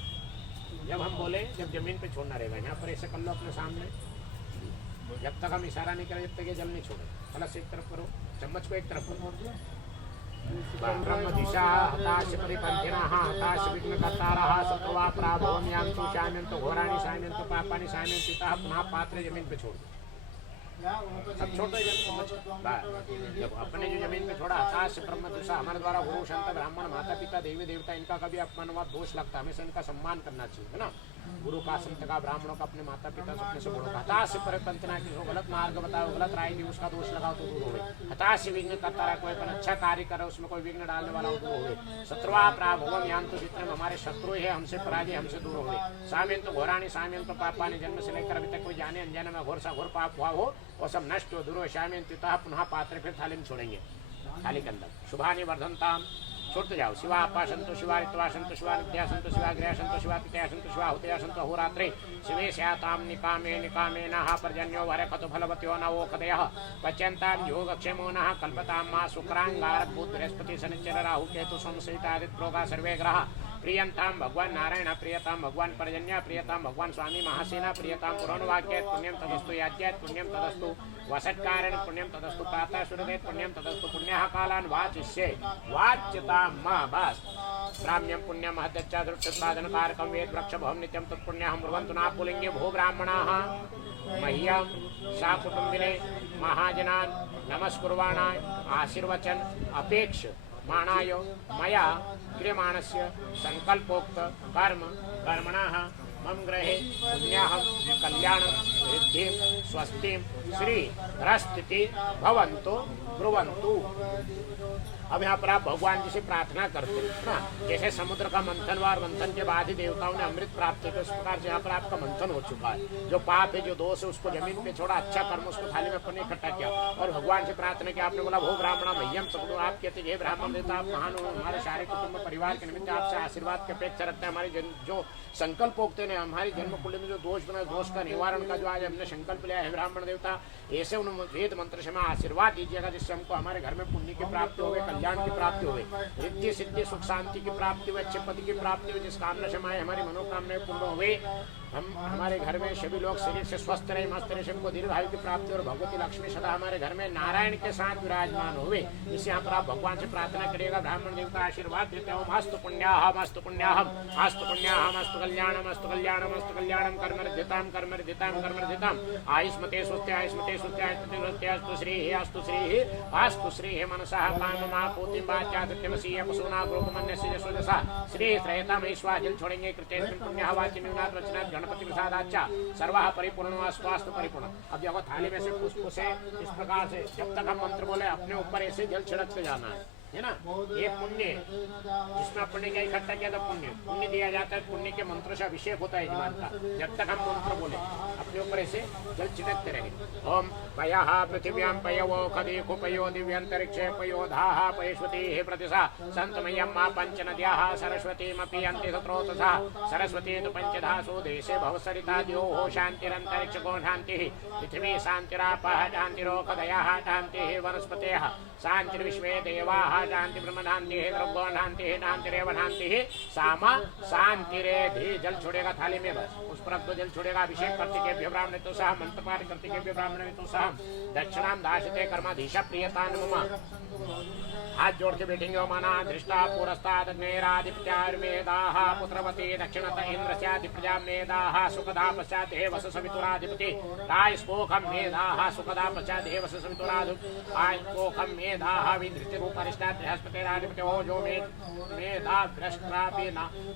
जब हम बोले जब जमीन पे छोड़ना रहेगा, यहाँ पर ऐसे कर लो अपने सामने। जब तक हम इशारा नहीं करें जब तक ये जल नहीं छोड़े। कलश एक तरफ करो, चम्मच को एक तरफ करो। ब्रह्म दिशा हताश परिपंथिनः हताश विघ्नकर्तारः शत्रुवा प्राभवन्यांतु शाम्यन्तु घोराणि शाम्यन्तु पापानि शाम्यन्ति तः पुनः पात्र जमीन पे छोड़ दो। सब छोटे जब अपने जो जमीन में छोड़ा हताश ब्रह्म दिशा, हमारे द्वारा गुरु संत ब्राह्मण माता पिता देवी देवता इनका कभी अपमान व दोष लगता है, हमेशा इनका सम्मान करना चाहिए, है ना। गुरु का संत का ब्राह्मणों का अपने माता पिता सबने से बोलो। हताश परिपंथना किसी को गलत मार्ग बताओ, गलत राय दी, उसका दोष लगाओ तो दूर होवे। हताश विघ्न करता रहे, कोई पर अच्छा कार्य करे उसमें कोई विघ्न डालने वाला हो दूर होवे। शत्रुआ प्राभवम यांतु, जितने हमारे शत्रु है हमसे पराजय हमसे दूर होवे। साम्यंतु घोराणी साम्यंतु पापानि, जन्म से लेकर अभी तक कोई जाने अनजाने में घोर सा घोर पाप हुआ हो वो सब नष्ट हो दूर हो। शाम्यंतु पुनः पात्र फिर थाली में छोड़ेंगे, थाली के अंदर। शुभानि वर्धनताम, छोड़ते जाओ। शिवा पाशंतु शिवा ऋत्वा संतु शिवा नित्या संतु शिवा गृह संतु शिवा तिथया संतु शिवा हुतया संतु अहोरात्रे शिवे स्यातां निकामे निकामे नः पर्जन्यो वरखतु फलवत्यो नवोखदयः पच्यन्तां योगक्षेमो नः कल्पतां मा शुक्रांगारक बुध बृहस्पति शनिश्चर राहु केतु सोमश्रितादित्य प्रोगा सर्वे ग्रह प्रियंतां भगवान नारायण प्रियतां भगवान पर्जन्य प्रियतां भगवान स्वामी महासेना प्रियतां पुराणवाक्यात् पुण्यं तदस्तु याज्यात् पुण्यं तदस्तु वसत्कारेण पुण्यं तदस्तु पाता सुरदेत् पुण्यं तदस्तु पुण्यः कालान् वाचिष्ये वाच्यतां मा बस। ब्राह्म्यं पुण्यं हत्यच्च दृष्टोत्पादन कारकं वेद वृक्ष भवं नित्यं तत्पुण्यं ब्रुवन्तु न पुलिङ्गे भो ब्राह्मणाः मह्यं साकुटुम्बिने महाजनान् नमस्कुर्वाणाय आशीर्वचन अपेक्ष मानाय मया क्रियमाणस्य संकल्पोक्त कर्म कर्मणः मम गृहे पुण्याहं कल्याणं समृद्धि स्वस्ति श्री रस्थिति भवन्तु ब्रुवन्तु। अब यहाँ पर आप भगवान जी से प्रार्थना करते हैं ना, जैसे समुद्र का मंथन और मंथन के बाद ही देवताओं ने अमृत प्राप्त किया, उस प्रकार से यहाँ पर आपका मंथन हो चुका है। जो पाप है, जो दोष है, उसको जमीन पे छोड़ा, अच्छा कर्म उसको थाली में अपने इकट्ठा किया और भगवान से प्रार्थना किया। आपने बोला भो ब्राह्मण मह्यम सगुण, आप कहते हे ब्राह्मण देवता आप महान हो, हमारे सारे कुटुंब परिवार के निमित्त आपसे आशीर्वाद की अपेक्षा रखते हैं। हमारे जो संकल्प होते हैं, हमारी जन्म कुंडली में जो दोष बना, दोष का निवारण का जो आज हमने संकल्प लिया है ब्राह्मण देवता, ऐसे उन वेद मंत्र से आशीर्वाद दीजिएगा जिससे हमको हमारे घर में पुण्य की प्राप्ति हो, कल्याण की प्राप्ति हो, रिद्धि सिद्धि सुख शांति की प्राप्ति हो, अच्छे पद की प्राप्ति हो, जिस कामना से हमारी मनोकामनाएं पूर्ण हुए, हम हमारे घर में सभी लोग शरीर से स्वस्थ रहे, मस्त रहे, सबको दीर्घायु की प्राप्ति और भगवती लक्ष्मी सदा हमारे घर में नारायण के साथ विराजमान हुए। इस यहाँ पर आप भगवान से प्रार्थना करिएगा, ब्राह्मण देवता आशीर्वाद देते हो। मस्तु पुण्याहम अस्तु पुण्याहम अस्तु पुण्याहम अस्तु कल्याणम अस्तु कल्याणम अस्तु कल्याणम कर्मर्धिताम कर्मर्धिताम कर्मर्धिताम आयुष्मते स्वस्ति आयुष्मते स्वस्ति आयुष्मते स्वस्ति अस्तु श्रीः अस्तु श्रीः अस्तु श्रीः मनसः काममापूतिं वाचा सत्यमसीय पशूना गोपमन्यस्य यशोदसा श्री त्रयता महेश्वा जल छोड़ेंगे कृते पुण्यः वाचि न्यूनात् वचनात् गणपति प्रसादाचा सर्वः परिपूर्ण स्वास्थ्य परिपूर्ण। अब देखो थाली में से पुष्प से इस प्रकार से जब तक हम मंत्र बोले अपने ऊपर ऐसे जल छिड़कते जाना है ना। ये पुण्य जिसमें पुण्य का इकट्ठा किया तो पुण्य दिया जाता है। पुण्य के मंत्र से अभिषेक होता है यजमान का। जब तक हम मंत्र बोले अपने ऊपर ऐसे जल छिड़कते रहेंगे। ओम पयः पृथिव्यां पयवो खदेको पयो दिव्यंतरिक्षे पयो धाः पयस्वती प्रतिशा संतमयं मा पंच नद्याः सरस्वतीमपि अन्ति सत्रोतसा सरस्वती तु पंचधासु देशे भवसरिता द्योः शान्तिरन्तरिक्षको शान्तिः पृथिवी शान्तिरापः शान्तिरोखदयः शान्तिः वनस्पतयः शान्तिर्विश्वे देवाः शांति ब्रह्म शांति है द्रव्य शांति है शांतिरेव शांति है सामा शांतिरेधि। जल छोड़ेगा थाली में, बस उस पर अब जल छोड़ेगा। अभिषेक कर्तिकेभ्यो ब्राह्मणे तो सह मंत्र पाठ कर्तिकेभ्यो ब्राह्मणे तो सह दक्षिणाम दाशते कर्माधीशा प्रियतान मम। हाथ जोड़ के बैठेंगे। माना दृष्टा पुरस्ताद मेराधिपत्यार्मेदाः पुत्रवती दक्षिणत इंद्रस्याधिप्रजा मेदाः सुखदा पश्चात् वस सवितुराधिपति रायस्पोखम मेदाः सुखदा पश्चात् वस सवितुराधिपति रायस्पोखम मेदाः विधृति रूपरिष्टात् बृहस्पतिराधिपति जो मेधा भ्रष्टापि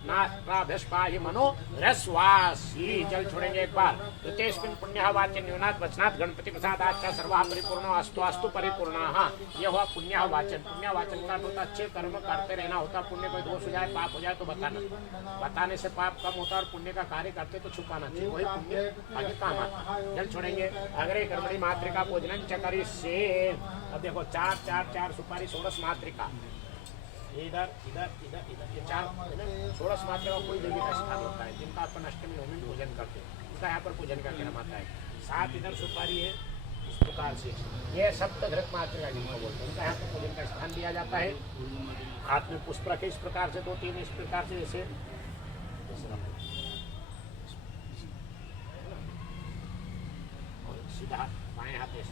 नास्त्राभ्यस्पाहि मनो रस्वासी। जल छोड़ेंगे एक बार। तृतीयस्मिन् पुण्यः वाच्य न्यूनात् वचनात् गणपति प्रसादाच्च सर्वः परिपूर्णो अस्तु अस्तु परिपूर्णाः। यह हुआ पुण्यः वाचन। पुण्य वाचन का होता अच्छे कर्म करते रहना होता। पुण्य कोई दोष हो जाए पाप हो जाए तो बताने से पाप कम होता और पुण्य का कार्य करते तो छुपाना चाहिए, वही पुण्य आगे काम आता। जल छोड़ेंगे। अग्रे कर्मणि मातृका पूजनं च करिष्ये। अब देखो चार चार चार सुपारी 16 मातृका इधर इधर इधर इधर ये चार 16 मातृका कोई देवी का स्थान होता है जिनका अपन अष्टमी नवमी पूजन करते हैं, उनका यहाँ पर पूजन का क्रम आता है। 7 इधर सुपारी है इस प्रकार से। ये सप्तघृत मातृका जिनको बोलते हैं, उनका यहाँ पर पूजन का स्थान दिया जाता है। हाथ में पुष्प रखे इस प्रकार से 2-3 इस प्रकार से जैसे सीधा बाएं हाथ से।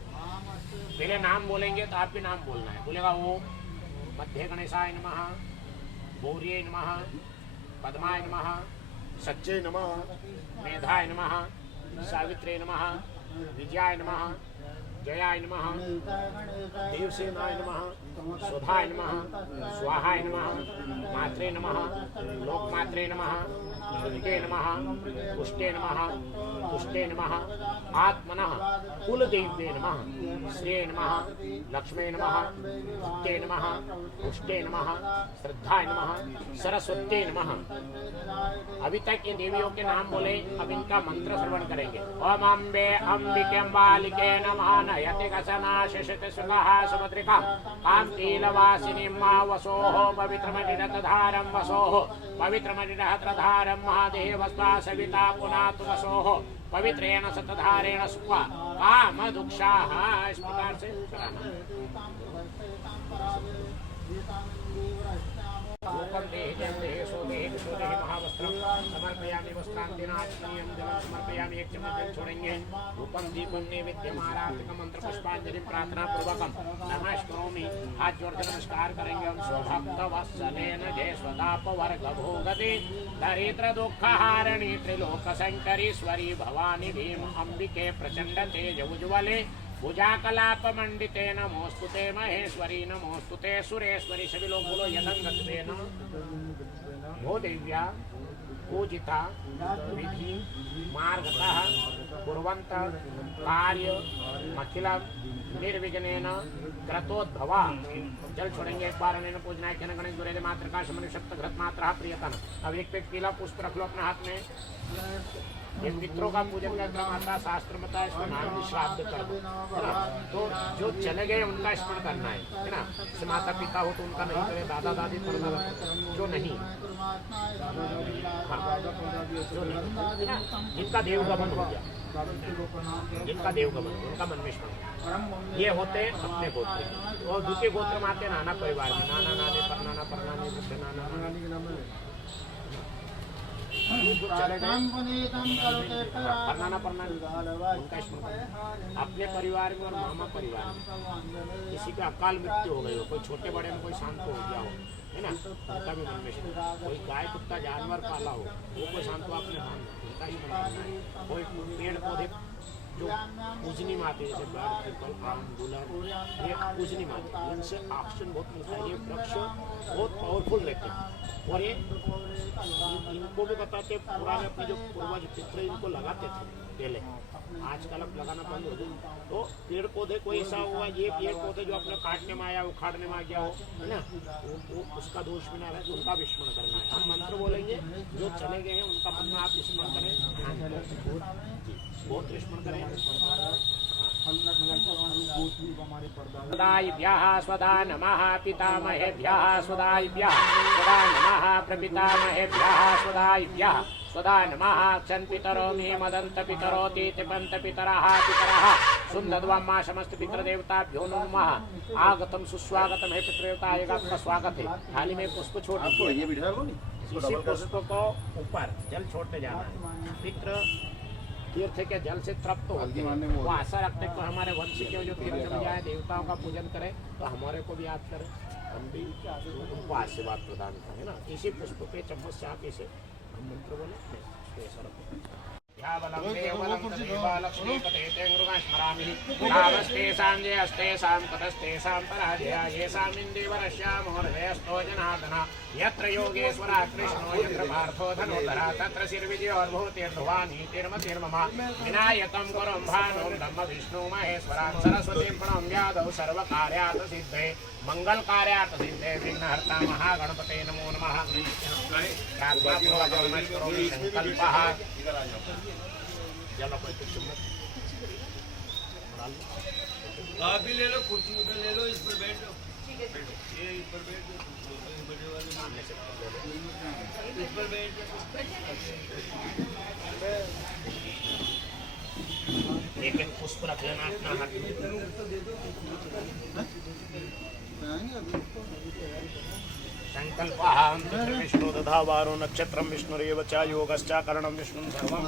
पहले नाम बोलेंगे तो आप भी नाम बोलना है। बोलेगा ओम मध्य गणेशाय नमः, गौर्ये नमः, पद्माय नमः, सच्चे नमः, मेधाय नमः, सावित्रे नमः, विजयाय नमः, जयाय नमः, देवसेनाय नमः, स्वधाय नमः, स्वाहाय नमः, मात्रे नमः, लोकमात्रे नमः, श्रुते नमः, पुष्टे नमः, पुष्टे नमः, आत्मनः कुलदेव्ये नमः, श्रिये नमः, लक्ष्मे नमः, भक्ते नमः, पुष्टे नमः, श्रद्धाय नमः, सरस्वती नमः। अभी तक ये देवियों के नाम बोले, अब इनका मंत्र श्रवण करेंगे। ओम अम्बे अंबिके अम्बालिके नमः नयति कसनाशिषति सुखः सुभद्रिकां कान्तिलवासिनीं मा वसोः पवित्रमणिरथधारं वसोः पवित्रमणिरथधारं महादेवस्वा सविता पुनातु वसोः पवित्रेण सतधारेण सुखा कामदुक्षाः। इस प्रकार से महावस्त्रं समर्पयामि वस्त्रांतेन आचमनीयं जलं समर्पयामि। एक चम्मच जल छोड़ेंगे। रूपम दीपम नैवेद्यम आराधकम मंत्र पुष्पांजलि प्रार्थना पूर्वकम नमस्करोमि। हाथ जोड़कर नमस्कार करेंगे। हम स्वभक्त वत्सलेन जय स्वदाप वर्ग भोगते दरिद्र दुख हारिणी त्रिलोक शंकरीश्वरी भवानी भीम अंबिके प्रचंड तेज उज्ज्वले भुजाकलाप मंडिते नमोस्तुते महेश्वरी नमोस्तुते सुरेश्वरी। सभी लोग बोलो यदंगत्वेन भो देव्या पूजिता विधि मार्गतः कुर्वन्तः कार्यमखिलं निर्विघ्नेन क्रतोद्भवा। जल छोड़ेंगे एक बार, अनेन पूजना है गणेश दुरेद मात्र का शमन शब्द घृत मात्रा प्रियतन। अब एक पे पीला पुष्प रख लो अपने हाथ में। ये पितरों का पूजन का क्रम आता है, शास्त्र में था इसको नाम भी श्राद्ध कर दो, है ना। तो जो चले गए उनका स्मरण करना है ना। जैसे माता पिता हो तो उनका नहीं करे, दादा दादी परदादा जो नहीं, जो नहीं है ना, जिनका देवगमन हो गया, जिनका देवगमन उनका मन में स्मरण। ये होते अपने गोत्र, और दूसरे गोत्र में आते नाना परिवार में, नाना नाने परनाना परनानी बुद्ध नाना परनाना परनानी उनका स्मरण। अपने परिवार में और मामा परिवार में किसी का अकाल मृत्यु हो गई हो, कोई छोटे बड़े में कोई शांत हो गया हो, है ना, उनका भी मन में स्मरण। कोई गाय कुत्ता जानवर पाला हो वो कोई शांत हो अपने मान, उनका ही मन। कोई पेड़ पौधे जो पूजनी माते जैसे पेड़ पीपल आम गुलाब, ये पूजनी माते, इनसे ऑक्सीजन बहुत मिलता है। ये वृक्ष बहुत पावरफुल रहते हैं, और ये इनको भी बताते पुराने अपने जो पूर्वज पितृ इनको लगाते थे पहले, आजकल अब लगाना बंद हो गया। तो पेड़ पौधे कोई ऐसा हुआ, ये पेड़ पौधे जो अपने काटने में आया उखाड़ने में आ गया हो, है ना, वो उसका दोष भी ना रहे, उनका भी स्मरण करना है। हम मंत्र बोलेंगे, जो चले गए हैं उनका मन में आप स्मरण करें, बहुत स्मरण करें। स्वदायिभ्यः स्वदा नमः पितामहेभ्यः स्वदायिभ्यः स्वदा नमः प्रपितामहेभ्यः स्वदायिभ्यः स्वदा नमः क्षन्पितरो मे मदन्त पितरो तीतिपन्त पितरः पितरः सुन्दद्वाम्मा समस्त पितृदेवताभ्यो नमः। आगतम सुस्वागतम है पितृदेवता, आएगा आपका स्वागत है। थाली में पुष्प छोड़ दीजिए, इसी पुष्प को ऊपर जल छोड़ते जाना है। पितृ तीर्थ के जल से तृप्त होते हैं, वो आशा रखते हैं कि हमारे वंश के जो तीर्थ में जाए देवताओं का पूजन करें तो हमारे को भी याद करें, हम भी उनको आशीर्वाद प्रदान करें ना। इसी पुष्प पे चम्मच से आप इसे हम मंत्र बोले। यत्र योगेश्वरा कृष्णो यत्र पार्थो धनुधरा तत्र श्रीर्विजयोर्भूतिर्भुवानीतिर्मतिर्मम विनायकं गुरुं भानुं ब्रह्म विष्णु महेश्वरां सरस्वतीं प्रणम्य यादव सर्वकार्यार्थ सिद्धे मंगल कार्यार्थ सिद्धे विघ्नहर्ता महागणपते नमो नमः। संकल्पः आप भी ले लो, कुर्सी उधर ले लो, इस पर बैठो, ये इस पर बैठो, इस पर बैठो। लेकिन पुष्प रख लेना अपना हाथ में। संकल्पः विष्णु दधावारो नक्षत्रं विष्णुरेव च योगश्च करणं विष्णुं सर्वं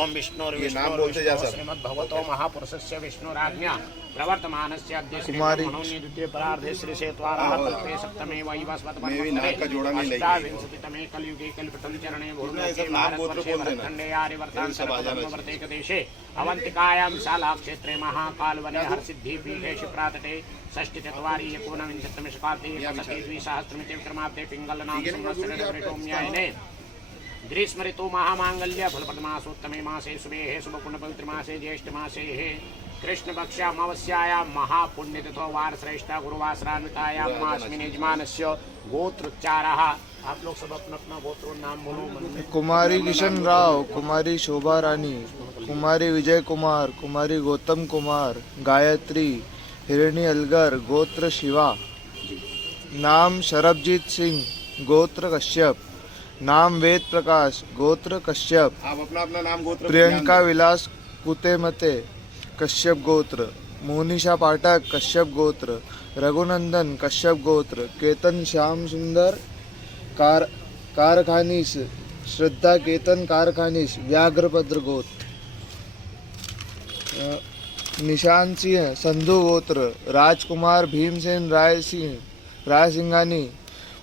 ओम विष्णुर्विष्णु श्रीमद्भगवतो महापुरुषस्य विष्णुराज्ञा प्रवर्तमानस्य अद्य श्रीमन्मनोन्य द्वितीय परार्धे श्री सेत्वाराः कल्पे सप्तमे वैवस्वतमन्वष्टाविंशतितमे कलियुगे कल्पितं चरणे भूर्लोके भारतवर्षे भरतखण्डे आर्यवर्तान्सर्वधर्मवर्तैकदेशे अवन्तिकायां शालाक्षेत्रे महाकालवने हरसिद्धिपीठे क्षिप्रातटे षष्टिचत्वारि एकोनविंशतितमे शताब्दे द्विसहस्रमिति विक्रमाब्दे पिङ्गलनाम संवत्सरे ग्रीष्म ऋतु महामांगल्य फलप्रदमासोत्तमे मासे शुभे शुभपुण्य पवित्र मासे ज्येष्ठ मासे कृष्ण पक्षा अमावस्यायां महापुण्यतिथो वार श्रेष्ठ गुरुवासरान्वितायां मास्मिन् यजमानस्य गोत्रोच्चारः। आप लोग सब अपना अपना गोत्र नाम बोलो। कुमारी किशन राव, कुमारी शोभा रानी, कुमारी विजय कुमार, कुमारी गौतम कुमार, गायत्री, हिरणी अलगर, गोत्र शिवा। नाम शरबजीत सिंह, गोत्र कश्यप। नाम वेद प्रकाश, गोत्र कश्यप। आप अपना अपना नाम गोत्र। प्रियंका विलास कुतेमते, कश्यप गोत्र। मोनिशा पाठक, कश्यप गोत्र। रघुनंदन, कश्यप गोत्र। केतन श्याम सुंदर कारखानीस, श्रद्धा केतन कारखानीस, व्याघ्रपद्र गोत्र। निशान सिंह, संधु गोत्र। राजकुमार भीमसेन राय सिंघानी,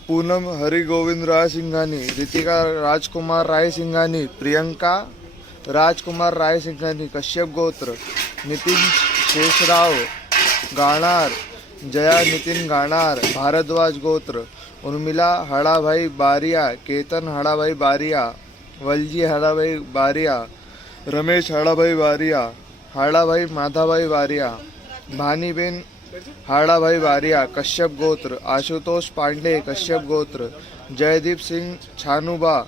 पूनम हरि गोविंद राय सिंघानी, रितिका राजकुमार राय सिंघानी, प्रियंका राजकुमार राय सिंघानी, कश्यप गोत्र। नितिन शेषराव गाणार, जया नितिन गाणार, भारद्वाज गोत्र। उर्मिला हाड़ाभाई बारिया, केतन हाड़ाभाई बारिया, वलजी हाड़ाभाई बारिया, रमेश हाड़ाभाई बारिया, हाड़ाभाई माधाभाई बारिया, भानीबेन हाड़ाभाई बारिया कश्यप गोत्र, आशुतोष पांडे कश्यप गोत्र, जयदीप सिंह छानुबा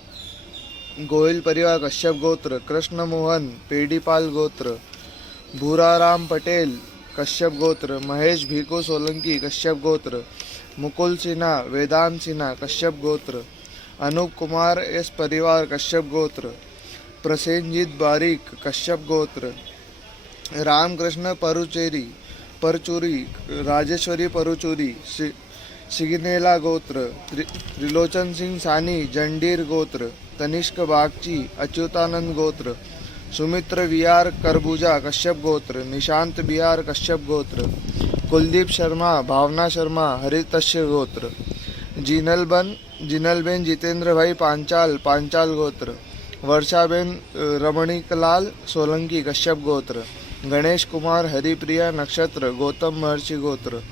गोहिल परिवार कश्यप गोत्र, कृष्ण मोहन पेडीपाल गोत्र, भूराराम पटेल कश्यप गोत्र, महेश भीको सोलंकी कश्यप गोत्र, मुकुल सिन्हा वेदांत सिन्हा कश्यप गोत्र, अनूप कुमार एस परिवार कश्यप गोत्र, प्रसेनजीत बारीक कश्यप गोत्र, रामकृष्ण परचूरी राजेश्वरी परचूरी सिगनेला गोत्र, त्रिलोचन सिंह सानी जंडीर गोत्र, तनिष्क बागची अच्युतानंद गोत्र, सुमित्र विहार करबूजा कश्यप गोत्र, निशांत बिहार कश्यप गोत्र, कुलदीप शर्मा भावना शर्मा हरितस्य गोत्र, जिनलबेन जितेंद्र भाई पांचाल गोत्र, वर्षाबेन रमणीकलाल सोलंकी कश्यप गोत्र, गणेश कुमार हरिप्रिया नक्षत्र गौतम महर्षि गोत्र,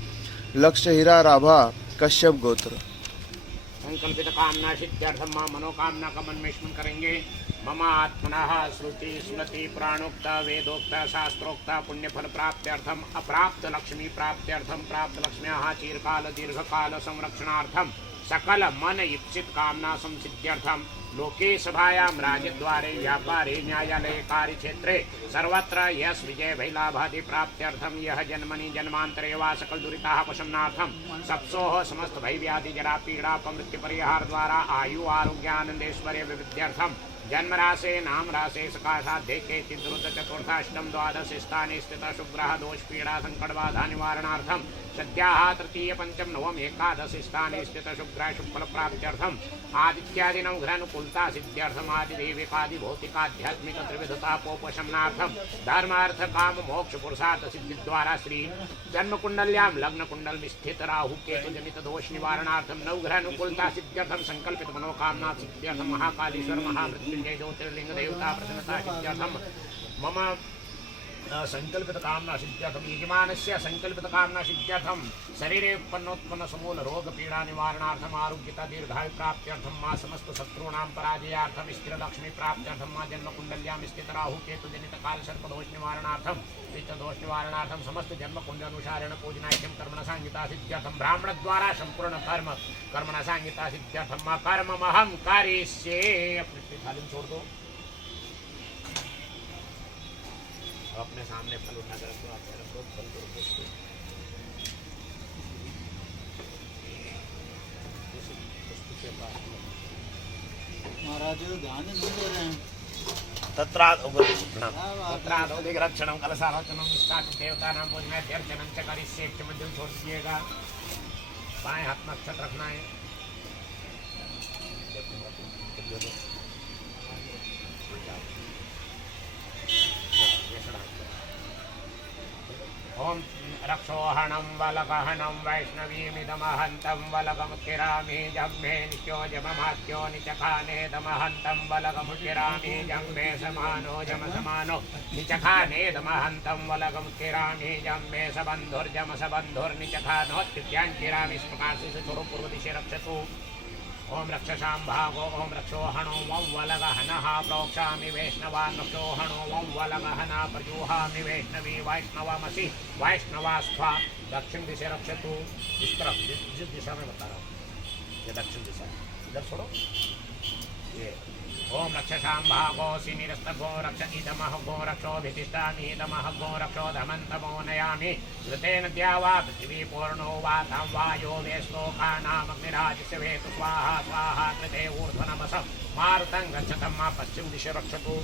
लक्ष्य हीरा राभा कश्यप गोत्र। संकल्पित कामना सिद्ध्यर्थम मां मनोकामना का मनमेष्मन करेंगे। मम आत्मनः श्रुति स्मृति प्राणोक्त वेदोक्त शास्त्रोक्त पुण्य फल प्राप्त्यर्थम अप्राप्त लक्ष्मी प्राप्त्यर्थम प्राप्त लक्ष्म्याः चिरकाल दीर्घकाल संरक्षणार्थम सकल मन इप्सित कामना संसिद्ध्यर्थम लोके सभायां राजद्वारे व्यापारे न्यायालये कार्यक्षेत्रे सर्वत्र यश विजय भैलाभादि प्राप्त्यर्थम यह जन्मनि जन्मांतरे वा सकल दुरिताः प्रशमनार्थम सप्सोह समस्त भय व्याधि जरा पीड़ा मृत्यु परिहार द्वारा आयु आरोग्य आनंदेश्वर्य विविध्यर्थम जन्म राशे नाम राशे सकाशाध्ये केति द्रुत चतुर्थाष्टम द्वादश स्थाने स्थित शुभ्रः दोष पीड़ा संकट बाधा निवारणार्थम सद्याः तृतीय पंचम नवम एकादश स्थाने स्थित शुभ्र शुभफल प्राप्त्यर्थम आदित्यादि नवग्रहानुकूलता सिद्ध्यर्थम आदिदेविकादि भौतिकाध्यात्मिक त्रिविधता पोपशमनार्थम धर्मार्थ काम मोक्ष पुरुषार्थ सिद्धि द्वारा श्री जन्म कुंडल्यां लग्न कुंडल में स्थित राहु केतु जनित दोष निवारणार्थम नवग्रहानुकूलता सिद्ध्यर्थम संकल्पित मनोकामना सिद्ध्यर्थम महाकालेश्वर महामृत्युंजय ज्योतिर्लिंग देवता प्रसन्नता सिद्ध्यर्थम मम संकल्पित कामना सिद्ध्यर्थम यजमानस्य संकल्पित कामना सिद्ध्यर्थम शरीरे उत्पन्नोत्पन्न समूल रोग पीड़ा निवारणार्थम आरोग्यता दीर्घायु प्राप्त्यर्थम मां समस्त शत्रूणां पराजयार्थम स्थिर लक्ष्मी प्राप्त्यर्थम मां जन्म कुंडल्यां स्थित राहु केतु जनित काल सर्प दोष निवारणार्थम वित्त दोष निवारणार्थम समस्त जन्म कुंड अनुसारेण पूजनाख्यम कर्मण संहिता सिद्ध्यर्थम ब्राह्मण द्वारा संपूर्ण कर्मण संहिता सिद्ध्यर्थम मां कर्ममहं करिष्ये। अपनी थाली छोड़ दो, अपने सामने फल उठा कर रखो, आप रखो फल को रखो महाराज ध्यान नहीं दे रहे हैं। तत्रादिग्रक्षणं कलशारोचनं स्थापित देवतानां पूजनाध्यर्चनं च करिष्ये। मध्यम छोड़ दीजिएगा, बाएं हाथ में अक्षत रखना है। ओम रक्षोहणं वलगहनं वैष्णवीमिदमहन्तं वलगमुत्तिरामि जम्मे नित्यो जममात्यो निचखानेदमहन्तं वलगमुत्तिरामि जम्मे समानो जमसमानो निचखानेदमहन्तं वलगमुत्तिरामि जम्मे सबन्धुर्जमसबन्धुर्निचखानोत्तित्याङ्किरामि स्प्रकाशिषुरो पूर्वदिशि रक्षतु। ओम रक्षसाम्भागो ओम रक्षोहणो वं वलगहनः प्रोक्षामि वैष्णवान् रक्षोहणो वं वलगहनः प्रजूहामि वैष्णवी वैष्णवमसि वैष्णवास्त्वा। दक्षिण दिशा रक्षतु। इस तरफ जिस दिशा में बता रहा हूँ, ये दक्षिण दिशा, इधर छोड़ो ये। ओम रक्षसाम्भागोऽसि निरस्तगो रक्ष इदमः गो रक्षोऽभितिष्ठामि इदमः गो रक्षो धमन्तमो नयामि घृतेन द्यावा पृथिवी पूर्णो वातं वायो वेश्लोकानामग्निराजस्य वेतु स्वाहा स्वाहा कृते ऊर्ध्वनमसं मारुतं गच्छतं मा पश्चिम दिशि रक्षतु।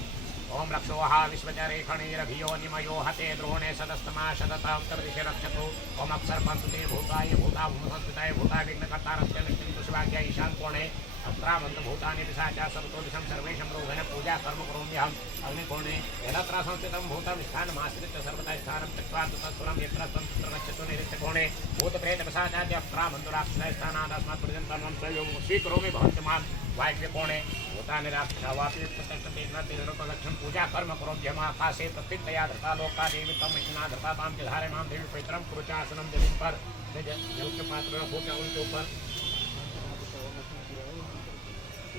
ओम रक्षोः विश्वचरेखणैरभियो निमयो हते द्रोणे सदस्तमा शतता उत्तरदिशि रक्षतु। ओम अप्सर्पन्तुते भूताय भूता भूमसंस्थिताय भूता विघ्नकर्तारस्य लक्ष्मी सुभाग्य ईशान कोणे अत्रामंत भूतानि पिशाचा सर्वतोदिशं सर्वेषां रोगेण पूजा कर्म करोम्यहम्। अग्निकोणे यत्र संस्थितं भूतं स्थानमाश्रित्य सर्वदा स्थानं त्यक्त्वा तत्सुरं यत्र तत्र गच्छतु। नैऋत्यकोणे भूतप्रेतपिशाचाद्य अत्रामन्तुराक्षसः स्थानादस्मात् पर्यन्तं स्वयं स्वीकरोमि भवन्ति मां। वायव्यकोणे भूतानि राक्षसावापि प्रत्यक्षं पूजा कर्म करोम्यहम्। आकाशे प्रत्यक्तया धृता लोका देवी तं विष्णुना धृता तां जधारे मां देवी पवित्रं कुरुचासनं जमीन पर जल के पात्र होकर उनके ऊपर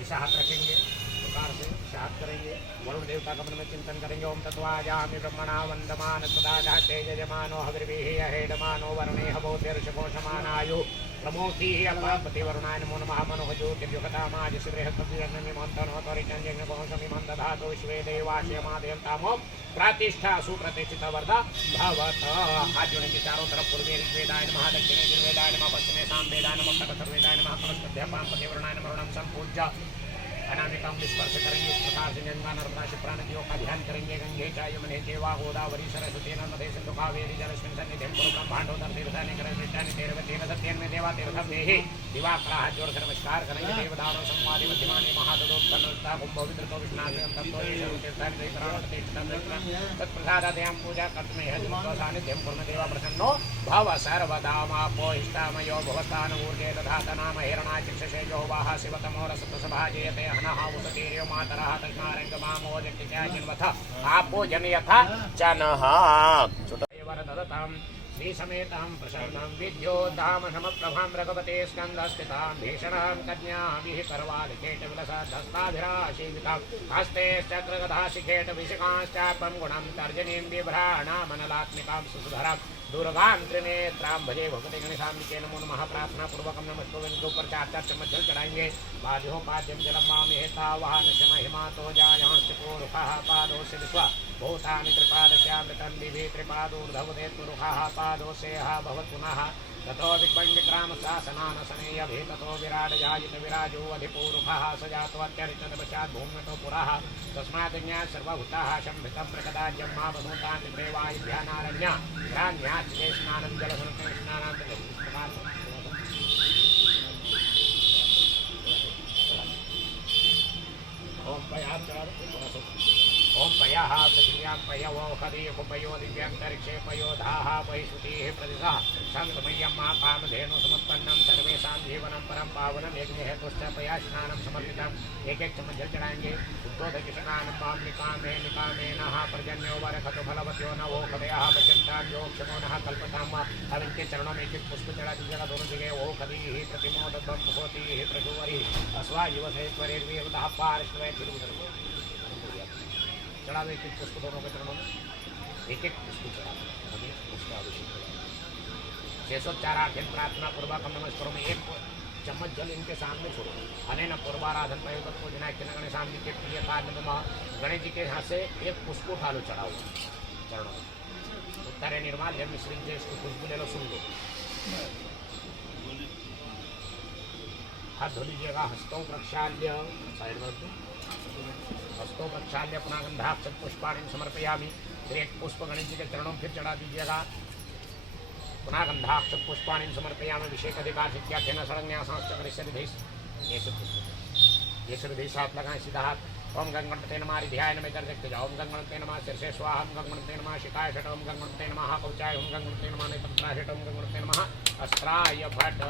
ऐसा हाथ रखेंगे प्रकार से हाथ करेंगे। वरुण देवता का मन में चिंतन करेंगे। ओम तत्वाजामि ब्रह्मणा वंदमान सदा दाते यजमानो हविर्भिः अहेडमानो वरुणे हवोतिर्षकोशमानायु प्रमोति अपापति वरुणाय नमो नमः मनोहज्योतिर्युगतामाज श्रीबृहस्पतिर्नमिमन्तनोतरिचन्द्रज्ञपौषमिमन्तधातो विश्वे देवाशयमादयन्तामो प्रतिष्ठा सुप्रतिष्ठित वर्धा भवत। हाथ जोड़ेंगे चारों तरफ। पूर्वे ऋग्वेदाय नमः, दक्षिणे यजुर्वेदाय नमः, पश्चिमे सामवेदाय नमः, उत्तरवेदाय नमः, कलशपद्यपांपति वरुणाय नमः संपूज्य अनामिकाम स्पर्श करेंगे। इस प्रकार से गंगा नर्मदा शिप्रा नदियों का ध्यान करेंगे। गंगे च यमुने चैवा गोदावरी सरस्वती नर्मदे सिंधु कावेरी जलस्मिन् सन्निधिं कुरु ब्रह्मांडोदर तीर्थानि करस्मिन् तीर्थेन सत्यन्मे देवा तीर्थमेहि दिवाकरा हाथ जोड़ कर नमस्कार करेंगे। देवदानव संवादि मध्यमानि महादोत्तनोत्ता कुंभविद्रतो विष्णासनं तत्तो ईश्वर तीर्थानि दैत्राण प्रतिष्ठितं तत्प्रसादादयां पूजा कर्तुमे हरिमतो सानिध्यं कुर्म देवा प्रसन्नो भव सर्वदा मापो इष्टामयो भवतान ऊर्जे दधात नाम हिरणाचिक्षसेजो वाह शिवतमो रसतसभा जयते हनः उसतीर्यो मातरः तस्मारंग मामो जक्तित्याजिन्वथ आपो जनयथा जनः वरदतां श्रीसमेतां प्रसन्नं विद्योद्धामनमप्रभां रघुपते स्कन्दस्थितां भीषणां कन्यां विहिकरवालिकेटविलसद्धस्ताभिराशीवितां हस्ते चक्रगदाशिखेटविशिखांश्चापं गुणं तर्जनीं बिभ्राणामनलात्मिकां सुसुधरां दुर्गां त्रिनेत्रां भजे भगवते गणेशाम्बिके नमो नमः। प्रार्थना पूर्वकं नमस्को इनके ऊपर 4 चम्मच जल चढ़ाएंगे। बाध्योपाद्यं जलं मामेता वाहनस्य महिमातो जायांश्च पूरुखः पादोस्य विश्वा भूतानि त्रिपादस्यामृतं दिभि त्रिपादोर्धवदे तुरुखः पादोसेह भवत् पुनः ततो विक्राम शासनानसनेयभि ततो विराट जायित विराजो अधिपूरुखः स जातोऽत्यरिचतपश्चात् भूम्नतो पुरः तस्मात् ज्ञात् सर्वभूताः शम्भितं प्रकदाज्यं मा वसूतान् देवायुध्यानारण्य ग्राण्याच्चे स्नानं जलसंस्कृतं स्नानान्तरे ओम पयात् ओम पयः पृथिव्यां पयवो हरिः पयो दिव्यान्तरिक्षे पयोधाः पयिश्रुतिः प्रतिशः शान्तमय्यं मा कामधेनु समुत्पन्नं सर्वेषां जीवनं परं पावनं यज्ञहेतुश्च पया स्नानं समर्पितम्। एक चम्मच जल चढ़ाएंगे। उद्बोधकिष्णानं मां निकामे निकामेनः पर्जन्यो वरखतु फलवत्यो न वो खदयः पचन्तां यो क्षमो नः कल्पतां अब इनके चरणों में एक पुष्प चढ़ा दीजिएगा। दोनों जगह वो खदीः प्रतिमोदत्वं होतीः प्रचुवरिः अस्वा युवसेश्वरेर्विवतः पार्श्वे चढ़ा दो। एक पुष्प दोनों के चरणों में एक पुष्प चढ़ा हमें उसका अभिषेक करें। 604 प्रार्थना पूर्वक हम नमस्कारों में 1 चम्मच जल इनके सामने छोड़ो। अनेन पूर्वाराधन प्रयोगत को विनायक गणेश जी के प्रिय कार्य गणेश जी के यहाँ से 1 पुष्प उठा लो चढ़ाओ चरणों में। उत्तरे निर्माल जब मिश्री से इसको खुशबू ले लो सुन लो। हाथ धो लीजिएगा। हस्तों प्रक्षाल्य साइड में हस्तों प्रक्षाल्य पुनः गंधाक्षत पुष्पाणि समर्पयामि। फिर 1 पुष्प गणेश जी के चरणों में फिर चढ़ा दीजिएगा। पुनः गंधाक्षत पुष्पाणि समर्पयामि। अभिषेक अधिकार सिद्ध्याख्येन शरण्यासांश्च करिष्यति धीश ये सुरधीश हाथ लगाएं सीधा हाथ। ओम गंगणपते नमः ध्यान में कर सकते जाओ। ओम गंगणपते नमः शीर्षे स्वाहा। ओम गंगणपते नमः शिखाय षट। ओम गंगणपते नमः कवचाय। ओम गंगणपते नमः नेत्रत्राय षट। ओम गंगणपते नमः अस्त्राय भट।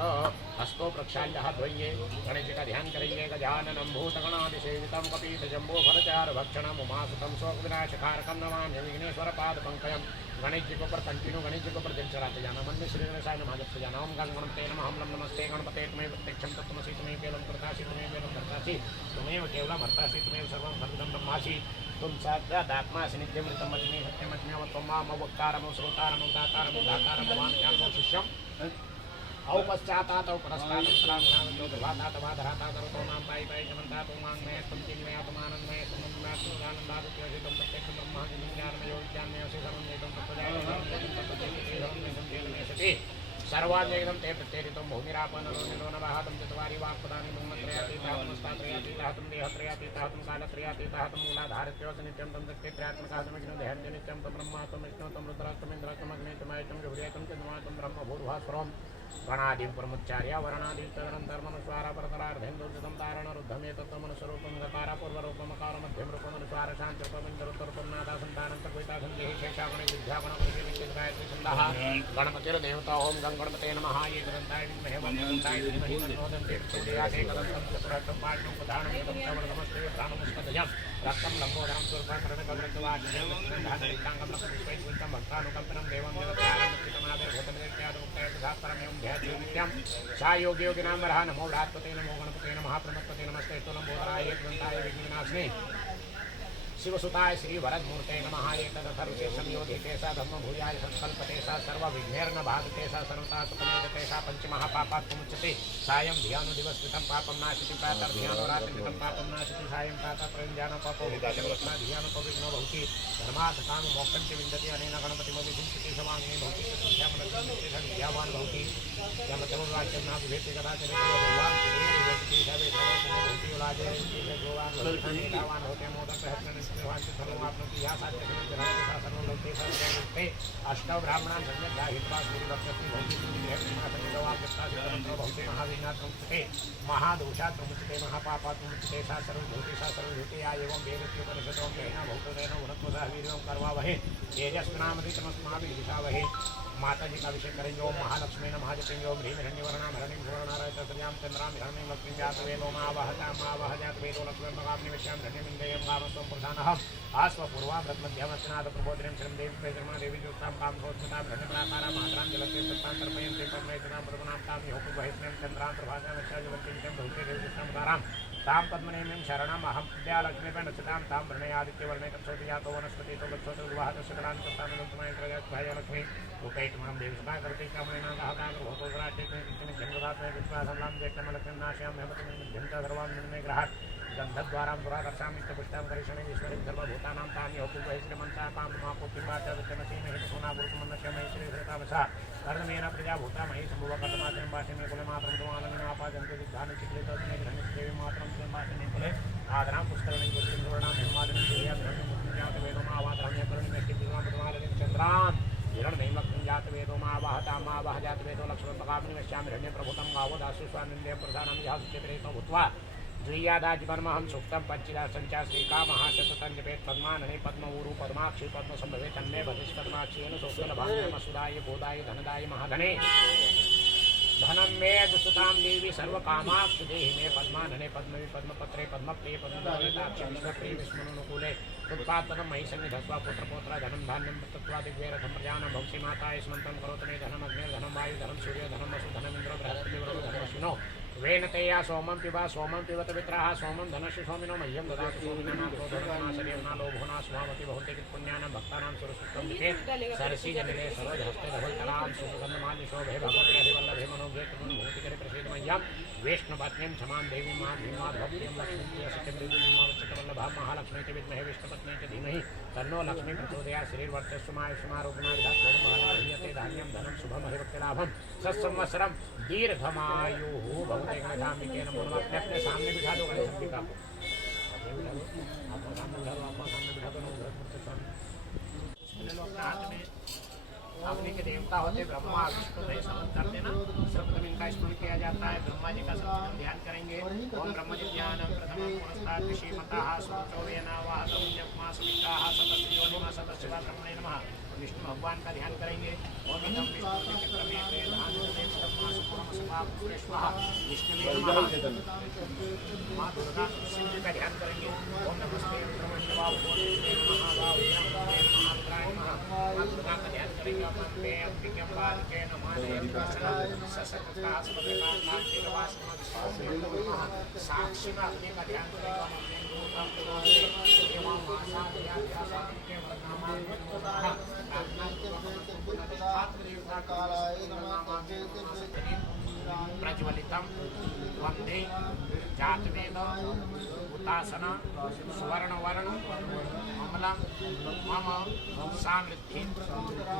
हस्तों प्रक्षाल्य हाथ धोइए। गणेश जी का ध्यान करेंगे। गजाननं भूतगणादिसेवितं कपीतजम्बो फलचार भक्षणम् उमासुतं शोकविनाशकारकं नमामि विघ्नेश्वर पादपङ्कजम्। गणेश जी को ऊपर कंटिन्यू गणेश जी को ऊपर जल चढ़ाते जाना। मन में श्री गणेशाय नमः जपते जाना। ओम गंगणपते नमः। हम नमस्ते गणपते त्वमेव प्रत्यक्षं तत्त्वमसि त्वमेव केवलं कर्तासि त्वमेव वेदं कर्तासि त्वमेव केवलं हर्तासि त्वमेव सर्वं खलुदं ब्रह्मासि तुम साक्षादात्मासि नित्यमृतं मज्मे सत्यमज्ञाव त्वं मां वक्तारं श्रोतारं दातारं दातारं भवान् ज्ञानं शिष्यम् औ पश्चातात् औ परस्तात् उत्तराङ्गनामो दुर्भातात् वाधरातात् ततो मां पायि पायि चमन्तात् वाङ्मय त्वं चिन्मयात्मानन्दमय त्वमन्नात्मानन्दात् त्वजितं प्रत्यक्षं ब्रह्मादिनं ज्ञानमयो विज्ञानमयोऽसि सर्वं वेदं तत्त्वजायते सर्वान्येदं ते प्रत्येरितं भूमिरापनरो निलोनवाहतं चत्वारि वाक्पदानि ब्रह्मत्रयातीतात्मस्तात्रयातीताहतं देहत्रयातीताहतं कालत्रयातीताहतं मूलाधारत्योऽसि नित्यं तं शक्तित्रयात्मकाहतमग्नो देहन्ते नित्यं तं ब्रह्मात्मं विष्णुतं रुद्रात्ममिन्द्रात्मम् अग्नितमयतं विभूयतं चन्द्रमातं ब्रह्मभूर्भास्वरं गणादिं परमुच्चार्य वर्णादि तदनन्तरमनुस्वारा परतरार्धेन्दुर्जितं तारणरुद्धमेतत्त्वमनुस्वरूपं गकारा पूर्वरूपमकार मध्यं रूपमनुस्वार शान्तिरूपमिन्दरुत्तरूपं नादासन्तानं च कोयितासं देहि शेषागणविद्यागणपरिचितिगायत्री छन्दः गणपतिर्देवता ओम गणपते नमः। ये ग्रन्थाय विद्महे वक्रतुण्डाय धीमहि तन्नो दन्ति प्रचोदयात्। एकदन्तं चतुरस्रं पाणिनं प्रधानं एकदं तवरदमस्ते प्राणमुष्कदजं रक्तं लम्बोदरं सुरपाकरणकवृत्तवाद्यं धातुलिङ्गाङ्गं लक्ष्मीस्वैस्वितं भक्तानुकम्पनं देवं जगत्कारणं मुक्तितमाविर्भूतमित्यादमुक्तये तथात्परमेवं ध्यायेत् नित्यं सा योगी योगी नाम वरहा नमो बृहस्पते नमो गणपते नमः प्रमत्पते नमस्ते नमो बोधराय ग्रंथाय विघ्नविनाशिने शिवसुताय श्री भरतमूर्ते नमः एतदर्थविशेषं योधिते सा धर्मभूयाय संकल्पते सा सर्वविघ्नेर्न बाधते सा सर्वता सुखमेधते सा पंचमहापापात्मुच्यते सायं ध्यानदिवसकृतं पापं नाशिति प्रातर्ध्यानो रात्रिकृतं पापं नाशिति सायं प्रातः प्रयुञ्जानं पापो विकाशवत्ना ध्यानोपविघ्नो भवति धर्मार्थकाम मोक्षं च विन्दति अनेन गणपतिमभिषिञ्चति समाङ्गे भवति संध्यामनस्मिन् विद्यावान् भवति यमतमवाच्यं न विभेति कदाचन भगवान् भगवान् होते मोदक अष्टौ ब्राह्मणान् सम्यक् हित्वा भवति महावीनात्ममुच्यते महादोषात् प्रमुच्यते महापापात् प्रमुच्यते सा सर्वभूते सा सर्वभूते या एवं वेदत्योपनिषदो तेन भूततेन गुणत्वतः वीर्यं कर्वावहे तेजस्विनामधितमस्माभिः दिशावहे माताजी का अभिषेक करेंगे। ओम महालक्ष्मी नमः जपेंगे। ओम ह्रीं हिरण्यवर्णां हरणीं भुवनाराय तत्र्यां चंद्रां हिरण्यं लक्ष्मीं जातवेदो मावहतां मावहजातवेदो लक्ष्मीं भगाम्निविश्यां धन्यमिन्द्रियं कामस्वं पुरुषानहम् आस्वपूर्वां रत्मध्यामस्नाथ प्रबोधिनीं श्रीं देवी प्रजन्मा देवी ज्योत्सां कामधोत्मतां धन्यप्राकारां मात्रां जलते सत्तां तर्पयन्ते पद्मैतनां प्रभुनां तां योगुभहिष्णीं चन्द्रां प्रभासां विश्वाजवतीं च बहुते देवीष्णां तां पद्मनेमीं शरणम् अहं विद्यालक्ष्मीपेण रचितां तां वर्णयादित्यवर्णे तत्सोति जातो वनस्पति तो गच्छोतो विवाहतस्य कलानिकर्तानुगन्तमयत्रयलक्ष्मी उपैतमां देवसुता करते कामयेनां गाहकां भूतोग्राट्येन जन्मदात्मय विश्वासंलां ज्येष्ठमलक्ष्मीं नाशयां हेमतिं मध्यन्त सर्वां निर्णय ग्रहात् गन्धद्वारां पुराकर्षामित्यपुष्टां करिष्यणे ईश्वरीं सर्वभूतानां तानि हौकुभैश्रीमन्ता कां मापोपिपाचवित्यमसीम हितसोना गुरुसुमन्नश्यमयि श्रीहृतावसा कर्दमेन प्रजाभूता मयि सम्भुव कर्दमात्रं भाषणे कुले मात्रं तुमानमिनापाजन्ते दिग्धानि चिक्लितस्मै धनिष्ठेवि मात्रं त्वं भाषणे कुले आदरां पुष्करणीं गुरुं गुरुणां हिमादनं देव्यां धर्ममुक्तिं वेदोमावादराम्यकरणिमेष्टिपिमां प्रमालयं चन्द्रान् हिरण्यं लक्ष्मीं जातवेदो मावाहतां मावहजातवेदो लक्ष्मीं भगाम्निविश्यां हिरण्यं प्रभुतं गावोदासु स्वामिन्द्रियं प्रधानं यासुचित्रेतो भूत्वा द्वियादाजिवर्महं सूक्तं पञ्चिदा सञ्चा श्रीकामः शततं जपेत् पद्मानने पद्मऊरु पद्माक्षी पद्मसम्भवे तन्मे भजिष्पद्माक्षेण सोत्कलभाग्यमसुदाय गोदाय धनदाय महाधने धनं मे दुसुतां देवी सर्वकामाक्षि देहि मे पद्मानने पद्मवि पद्मपत्रे पद्मप्रिये पद्मदाक्षि विश्वप्रिये विष्णुनुकूले उत्पादनं मयि सन्निधत्वा पुत्रपौत्रा धनं धान्यं तत्त्वा दिग्वेरथं प्रजानं भवसि माता यस्मन्तं करोतु मे धनम् अग्निर्धनं वायु धनं सूर्य धनं वसु धनमिन्द्रो बृहस्पतिर्वरुणो धनमश्विनो वेनतया सोमं पिबत वित्राः सोमं धनस्य सोमिनो मह्यं ददातु सोमिनां क्रोधनाशर्यं लोभो न स्वामति बहुते पुण्यानां भक्तानां सुरसुक्तं विचेत् सरसि जनिले सरोजहस्ते धवलतरां सुगन्धमाल्यशोभे भगवते हरिवल्लभे मनोभे भूतिकरे प्रसीद मह्यं वैष्णवपत्नीं क्षमां देवीं मां भीमां भक्तिं लक्ष्मीं सत्यवल्लभां महालक्ष्मी च विद्महे विष्णुपत्नी च धीमहि तन्नो लक्ष्मी प्रचोदयात् श्रीर्वर्चस्वमायुष्मारोग्यते धान्यं धनं शुभमहिभक्तिलाभं सत्संवत्सरं दीर्घमायुः भवते गणेशाम्बिके नमो नमः। अपने अपने सामने बिठा दो गणेश अंबिका को, आपको सामने बिठा दो, आपको सामने बिठा दो। ले लो अपने हाथ में अग्नि के देवता होते ब्रह्मा विष्णु महेश करते ना, सर्वप्रथम इनका स्मरण किया जाता है। ब्रह्मा जी का सर्वप्रथम ध्यान करेंगे। ओम ब्रह्म ध्यानं प्रथमं पुरस्तात् ऋषिमतः सुचोवेनावाहतं जपमा सुविताः सतस्य योनिमा सतशिवा ब्रह्मणे नमः। विष्णु भगवान का ध्यान करेंगे। ओम इदं विष्णु चक्रमे वेदान्ते ब्रह्मा सुपरमसुवा पुरेश्वः विष्णुवे नमः। मां दुर्गा शिव जी का ध्यान करेंगे। ओम नमस्ते ब्रह्मण्यवाव नमः वावयामते नमः रुद्राय नमः। मां दुर्गा का ध्यान करेंगे। अम्बे अंबिके बालके नमः ससकता स्मृतिकान्ते नवासना विश्वासमंडलमः। साक्षी का अग्नि का ध्यान करेंगे। प्रज्वलितं वन्दे जातवेद उतासन सुवर्णवर्ण अमलं मम सामृद्धि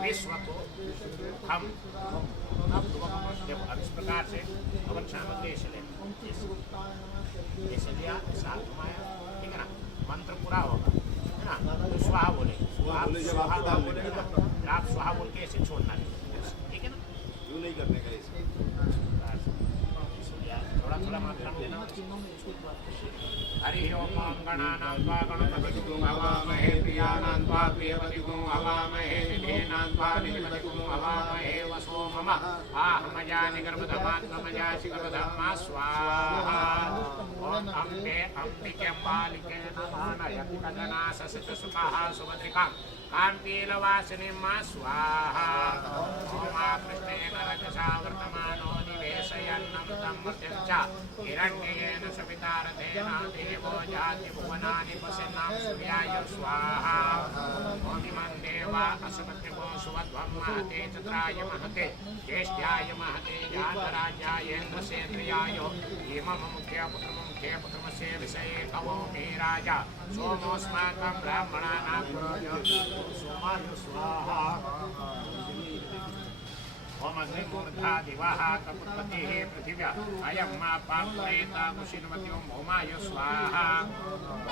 विश्वतो हम। अब इस प्रकार से भवन सामग्री ऐसे लिया, साथ घुमाया, ठीक है ना। मंत्र पूरा होगा, है ना। तो स्वाहा बोले, आप स्वाहा बोले ना, आप स्वाहा बोल के ऐसे छोड़ना है, ठीक है ना। यूँ नहीं करने का इसे। थोड़ा थोड़ा मात्रा में देना। हरि ओम गणानां त्वा गणपतिगुं हवामहे प्रियाणां त्वा प्रियपतिगुं हवामहे निधीनां त्वा निधिपतिगुं हवामहे वसोम मम आहमयानि गर्भधमात्मजासि गर्भधर्मा स्वाहा ओम अम्बे अम्बिके अम्बालिके नमः ससित सुखाः सुभद्रिका कान्तिलवासिनी मा स्वाहा ओम कृष्णेन रजसा वर्तमानो निवेशयन्नमृतं मर्त्यं च हिरण्येन सवितारथेन देवो जाति भुवनानि पश्यन्नां सूर्याय स्वाहा ओम इमं देवा असुमत्रिभो सुवध्वं महते चत्राय महते ज्येष्ठ्याय महते जातराज्यायेन्द्रसेन्द्रियाय इमं मुख्य पुत्रमस्य विषये कवोमि राजा सोमोऽस्माकं ब्राह्मणानां सोमाय स्वाहा ओम अग्निमूर्धा दिवः कपुत्पतिः पृथिव्या अयं मा पापुरेता कुशिन्वत्यो भौमाय स्वाहा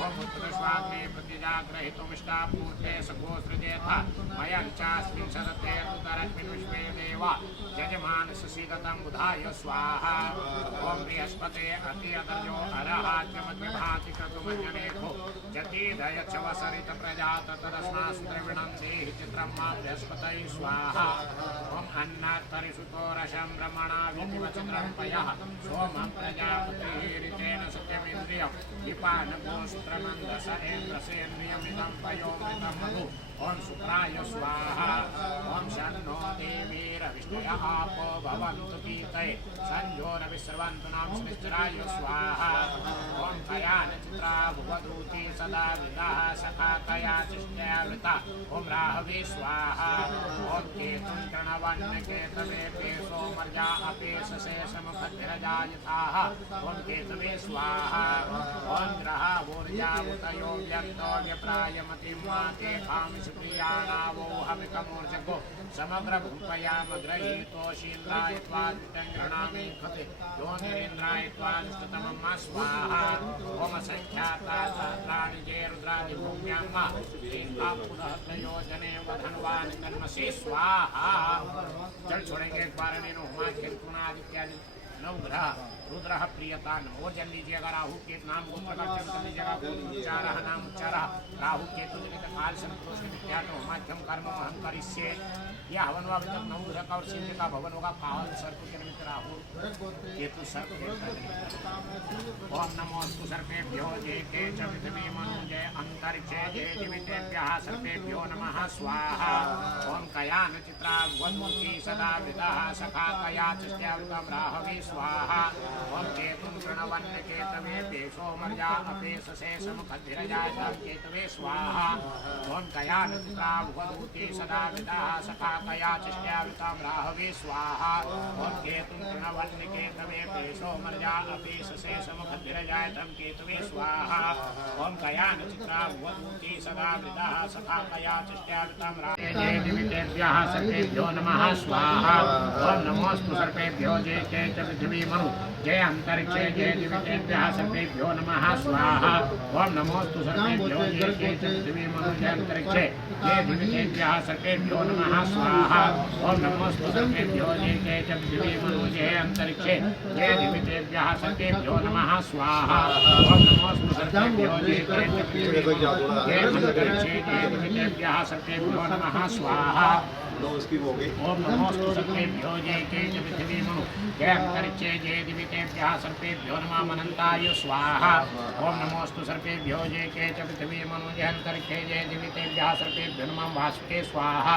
ओम उत्तरस्वाग्ने प्रतिजाग्रहितुमिष्टापूर्ते सखोसृजेथा मयं चास्मिन् सदते उदरस्मिन् विश्वे देवा यजमानससीदतं बुधाय स्वाहा ओम बृहस्पते अति अदर्यो अरहात्यमद्विभाति क्रतुमञ्जनेखो जतीदयच्छवसरित प्रजात तदस्मासु द्रविणं देहि चित्रं मा बृहस्पतये स्वाहा ओम अन्नात्तरिसुतो रसं ब्रह्मणा विधिवचित्रं पयः सोमं प्रजापतिरितेन सत्यमिन्द्रियं विपानगोस्त्रमन्दस इन्द्रसेन्द्रियमिदं पयोमृतं मधु ओम शुक्राय स्वाहा ओम शन्नो देवीरविष्णय आपो भवन्तु पीतये संजोर विस्रवन्तु नाम श्रीश्चराय स्वाहा ओम कयान चित्रा भुवदूती सदा विदाः सखा कया चिष्टयावृता ओम राहवे स्वाहा ओम केतुं तृणवन्न केतवे पेशो मर्जा अपेशसे समुखद्भिरजायथाः ओम केतवे स्वाहा ओम ग्रहा ऊर्जावुतयो व्यक्तो व्यप्रायमतिं माते कामि प्रियाणावोहमिकमूर्जगो समग्र भूपयामग्रहीतोषीन्द्रायत्वादितं गृह्णामि खते योनिरेन्द्रायत्वादिष्टतमं मा स्वाहा ओम संख्याता सहस्राणि जय रुद्राणि भूम्यां मा तेषां पुनः प्रयोजने वधन्वानि कर्मसि स्वाहा जल छोड़ेंगे एक बार में हुमा खेलकुणादित्यादि नवग्रह रुद्र प्रियता नमो जल लीजिएगा राहु केतु नाम गोत्र का चरण कर लीजिएगा उच्चार नाम उच्चार राहु केतु जनित काल संतोष के विद्यार्थी माध्यम कर्म हम करिष्ये यह हवन व तक नवग्रह का और सिंह का भवन होगा काल सर्प के निमित्त राहु केतु सर्प ओम नमोस्तु सर्पेभ्यो जयते च पृथ्वी मनु जय अंतरिक्षे जय दिवितेभ्यः सर्पेभ्यो नमः स्वाहा ओम कयान चित्रा वन्मुखी सदा विदः सखा कया चिष्ट्यावृतं राहवे स्वाहा ओम केतुं प्रणवन्न केतवे पेशो मर्या अपेशसे समुखद्भिरजाय केतवे स्वाहा ओम कयान चित्रा वन्मुखी सदा विदः सखा कया चिष्ट्यावृतं राहवे स्वाहा ओम केतुं प्रणवन्न केतवे पेशो मर्या अपेशसे समुखद्भिरजाय केतवे स्वाहा ओम कयान चित्रा वन्मुखी सदा विदः सखा कया चिष्ट्यावृतं राहवे दिवितेभ्यः सर्पेभ्यो नमः स्वाहा ओम नमोस्तु सर्पेभ्यो जय च पृथ्वी मनु जय अंतरिक्षे जय दिवितेभ्यः सर्पेभ्यो नमः स्वाहा ओम नमोस्तु सर्पेभ्यो जय च पृथ्वी मनु जय अंतरिक्षे जय दिवितेभ्यः सर्पेभ्यो नमः स्वाहा ओम नमोस्तु सर्पेभ्यो जय च पृथ्वी मनु जय अंतरिक्षे जय दिवितेभ्यः सर्पेभ्यो नमः स्वाहा ओम नमोस्तु सर्पेभ्यो जय च पृथ्वी मनु जय अंतरिक्षे जय दिवितेभ्यः सर्पेभ्यो नमः स्वाहा ओम नमोस्तु सर्पेभ्यो जय च पृथ्वी मनु जय अंतरिक्षे जय दिवितेभ्यः सर्पेभ्यो नमः अनंताय स्वाहा ओम नमोस्तु सर्पेभ्यो जय च पृथ्वी मनु जय अंतरिक्षे जय दिवितेभ्यः सर्पेभ्यो नमः वासुके स्वाहा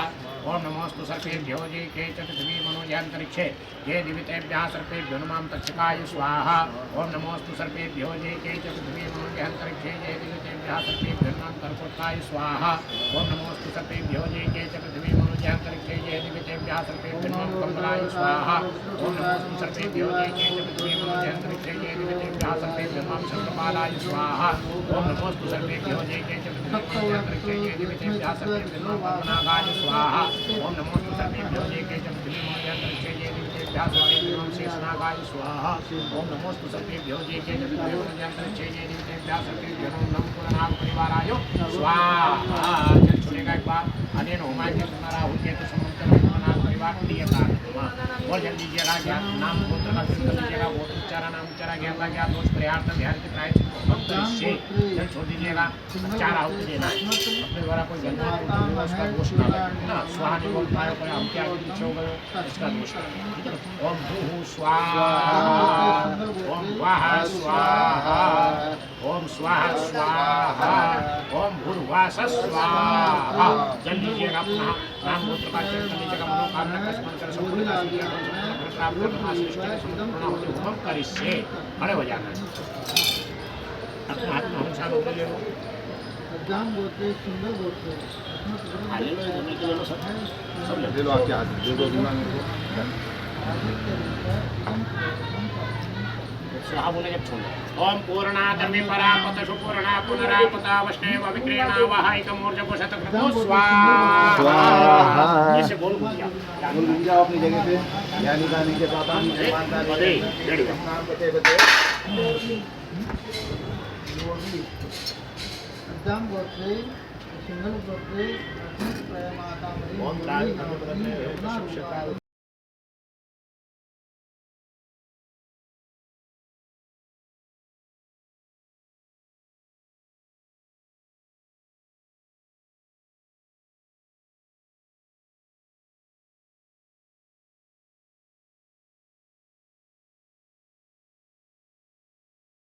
ओम नमोस्तु सर्पेभ्यो जय च पृथ्वी मनु जय अंतरिक्षे जय दिवितेभ्यः सर्पेभ्यो नमः तक्षकाय स्वाहा ओम नमोस्तु सर्पेभ्यो जय च पृथ्वी मनु जय अंतरिक्षे जय दिवितेभ्यः सर्पेभ्यो नमः कर्कोटकाय स्वाहा ओम नमोस्तु सर्पेभ्यो जय च पृथ्वी मनु जय अंतरिक्षे जय दिवितेभ्यः सर्पेभ्यो नमः कमलाय स्वाहा ओम नमोस्तु सर्पेभ्यो जय च पृथ्वी मनु जय अंतरिक्षे जय दिवितेभ्यः सर्पेभ्यो नमः शंखपालाय स्वाहा ओम नमोस्तु सर्पेभ्यो जय च पृथ्वी मनु जय अंतरिक्षे जय दिवितेभ्यः सर्पेभ्यो नमः पद्मनाभाय स्वाहा ओम नमोस्तु सर्पेभ्यो जय च पृथ्वी मनु जय अंतरिक्षे जय दिवितेभ्यः सर्पेभ्यो नमः शेषनागाय स्वाहा ओम नमोस्तु सर्पेभ्यो जय च पृथ्वी मनु जय अंतरिक्षे जय दिवितेभ्यः सर्पेभ्यो नमः पुरनाग परिवाराय स्वाहा जल छोड़ेगा एक बार अनेन होमाय राहु केतु समुद्र सेवा क्रियता और जल दीजिएगा ज्ञान नाम गोत्र का कर दीजिएगा गोत्र उच्चारा नाम उच्चारा ज्ञाता ज्ञान दोष परिहार ध्यान के प्राय से जल छोड़ दीजिएगा 4 आहुति देना है अपने द्वारा कोई गंदा उसका दोष ना लगे ना स्वाहा नहीं बोल पाए कोई हम क्या पीछे हो गए इसका दोष ओम भूः स्वाहा ओम वाह स्वाहा ओम स्वाहा स्वाहा ओम भूर्वासः स्वाहा जल लीजिएगा पुनः नाम गोत्र का चयन कर लीजिएगा मनोकामना का स्मरण कर संपूर्ण प्राप्त करना सृष्टि संपूर्ण होते हुम करिष्ये खड़े हो जाना अपने हाथ में अनुसार उठे ले लो अज्ञान गोत्र सुंदर गोत्र ले लो दोनों के ले लो सब ले लो आके हाथ दे दो दूंगा मेरे को स्वाहा बोले जब छोड़ ओम पूर्णादर्मी परापतशु पूर्णा पुनरापतावष्णेव विक्रीणावहायकमूर्जको शतक्रतो स्वाहा ऐसे बोल दिया बोल जाओ अपनी जगह पे ज्ञानी गाने के साथ हम बदे रेडी नाम बते बते अज्ञान गोत्र सुंदर गोत्र ओम लाल